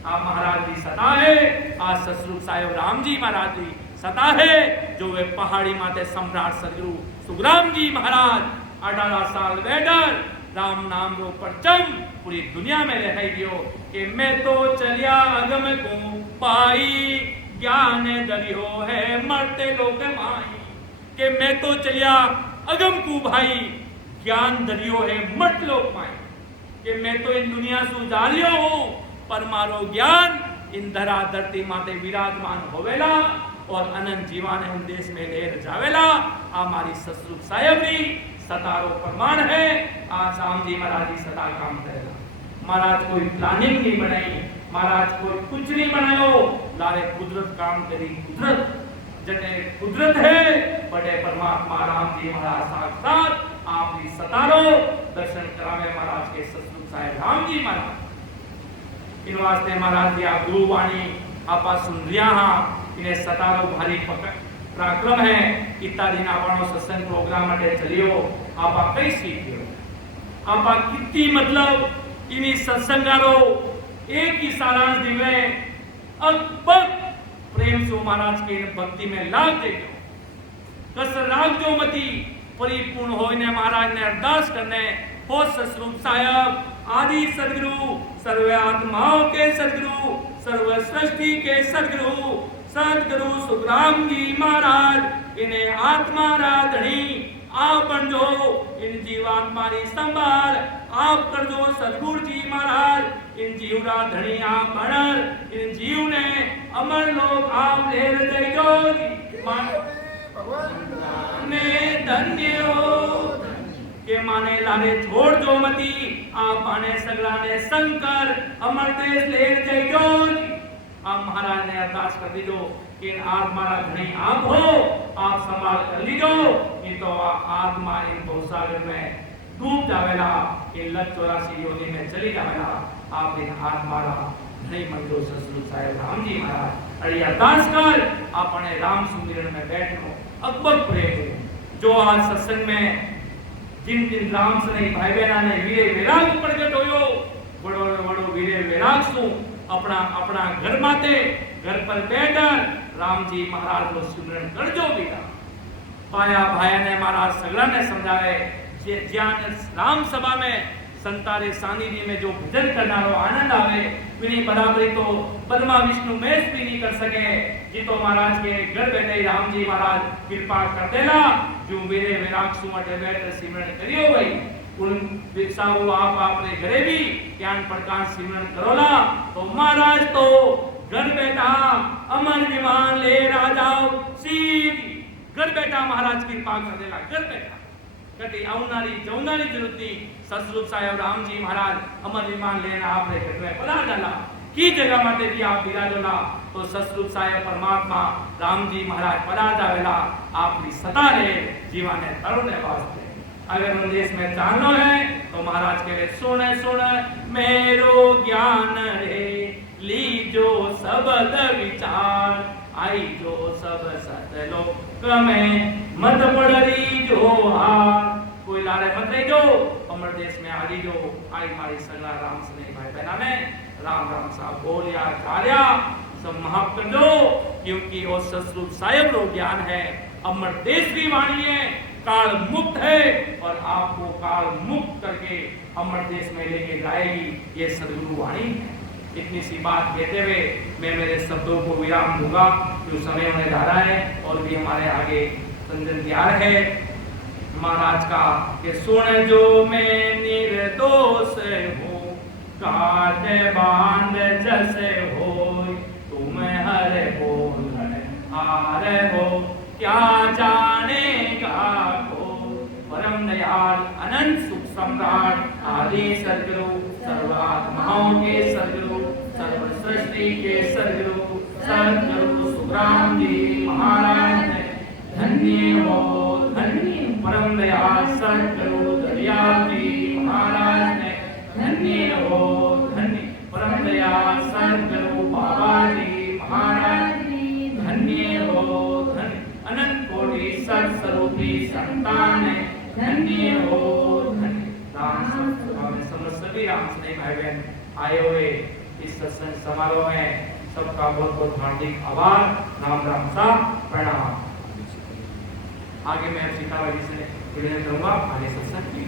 आप महाराज की सता है, आज ससुर साहेब राम जी महाराज की सता है जो वे पहाड़ी माते सम्राट सदगुरु सुखराम जी महाराज 18 साल बैठर राम नाम रो परचम पूरी दुनिया में रह दियो कि मैं तो चलिया अगम को पाई ज्ञान दरियो है मरते लोग माई, कि मैं तो चलिया अगम को भाई ज्ञान दरियो है मरते लोग माई, कि मैं तो इन दुनिया सु जालियो हूं पर मारो ज्ञान इन धरा धरती माते विराजमान होवेला और अनंत जीवाने उन देश में लेर जावेला। हमारी ससुर साहेबरी सतारो प्रमाण है। आज राम जी महाराज जी सदा काम करेगा। महाराज कोई प्लानिंग नहीं बनाई, महाराज कोई कुछ नहीं बनायो, लारे कुदरत काम करी। कुदरत जटे कुदरत है बड़े परमात्मा राम जी महाराज साक्षात आपकी सतारो दर्शन करावे महाराज के सतगुरु साहेब राम जी महाराज। इन वास्ते महाराज जी आप गुरुवाणी आपा सुन रिया हाँ इन्हें सतारो भारी पराक्रम है। इतना दिन आपनो सत्संग प्रोग्राम માટે चलियो आपा कई सीखियो आपा कितनी मतलब इन्हीं सत्संगारो एक ही सारांश दिवे अकबर प्रेम से महाराज के भक्ति में लाग देजो कस राग जो मती परिपूर्ण होने महाराज ने अरदास करने हो सतस्वरूप साहब आदि सदगुरु सर्व आत्माओं के सदगुरु सर्व सृष्टि के सदगुरु सदगुरु सुखराम जी महाराज इन्हें आत्मा राधनी आप बन जो इन जीवात्मा री संभाल आप कर दो सदगुरु जी महाराज इन जीव राधनी आप बनर इन जीव ने अमर लोग आप ले दे जो ने धन्य हो के माने लाने छोड़ जो मती आप माने सगला ने शंकर अमर देश ले दे जो आप महाराज ने अरदास कर दीजो कि आत्मा धनी आप हो आप संभाल कर लीजो नहीं तो आत्मा इन भवसागर में डूब जावेला इन लख 84 योनि में चली जावेला आप इन आत्मा धनी मंजो सतगुरु साहेब राम जी महाराज अड़ी अरदास कर अपने राम सुमिरन में बैठो अकबर प्रेम जो आज सत्संग में जिन जिन राम से भाई बहना ने वीरे विराग प्रगट होयो बड़ो बड़ो वीरे विराग सु अपना अपना घर माते घर पर बैठकर राम जी महाराज को सुमिरन कर जो बीरा पाया भाया ने महाराज सगला ने समझावे ज्ञान राम सभा में संतारे सानिध्य में जो भजन करना रो आनंद आवे विनी बराबरी तो पद्मा विष्णु महेश भी नहीं कर सके जी तो महाराज के घर बैठे राम जी महाराज कृपा कर देला जो वीरे विराग सुमटे बैठ सिमरन करियो भाई उन विकसाओ आप अपने घरे भी ज्ञान प्रकाश सिमरन करोला तो महाराज तो घर बैठा अमर विमान ले राजाओ सीधी घर बैठा महाराज कृपा कर देला घर बैठा कटी आवनारी जौनारी जरूरत नहीं सतस्वरूप साहेब राम जी महाराज अमर विमान लेना आपने घर में पधार डाला की जगह माटे भी आप विराजोला तो सतस्वरूप साहेब परमात्मा राम जी महाराज पधार जावेला आपकी सता रे जीवाने तरुणे वास्ते अगर मंदेश में जानना है तो महाराज के लिए सुने सुने मेरो ज्ञान रे लीजो सबद विचार आई जो सब सतलो कमे मत पड़री जो हार कोई लारे मत रही जो अमर देश में आली जो आई मारी सगला राम स्नेह भाई बहना ने राम राम साहब बोलिया कार्या सब महाप कर दो क्योंकि वो सतस्वरूप साहेब रो ज्ञान है अमर देश भी मानिए काल मुक्त है और आपको काल मुक्त करके अमर देश में लेके जाएगी ये सदगुरु वाणी है। इतनी सी बात कहते हुए मैं मेरे शब्दों को विराम दूंगा जो समय होने जा रहा है और भी हमारे आगे संजन तैयार है महाराज का कि सुन जो मैं निर्दोष हो काटे बांध जैसे हो तुम हरे बोल हारे हो क्या जानेगा को परम दयाल अनंत सुख सम्राट आदि सदगुरु सर्व आत्माओं के सदगुरु सर्व सृष्टि के सदगुरु सदगुरु सुखराम जी महाराज ने धन्य हो धन्य परम दयाल सदगुरु दयाल जी महाराज ने धन्य हो धन्य परम दयाल सदगुरु बाबा जी महाराज धन्य हो धन्य अनंत कोटि सत्स्वरूपी संतान धन्य हो धन्य राम सभा में समस्त सभी राम स्नेह भाई बहन आए हुए इस सत्संग समारोह में सबका बहुत बहुत हार्दिक आभार राम राम सा प्रणाम। आगे मैं सीताबाई जी से विनय करूंगा आगे सत्संग की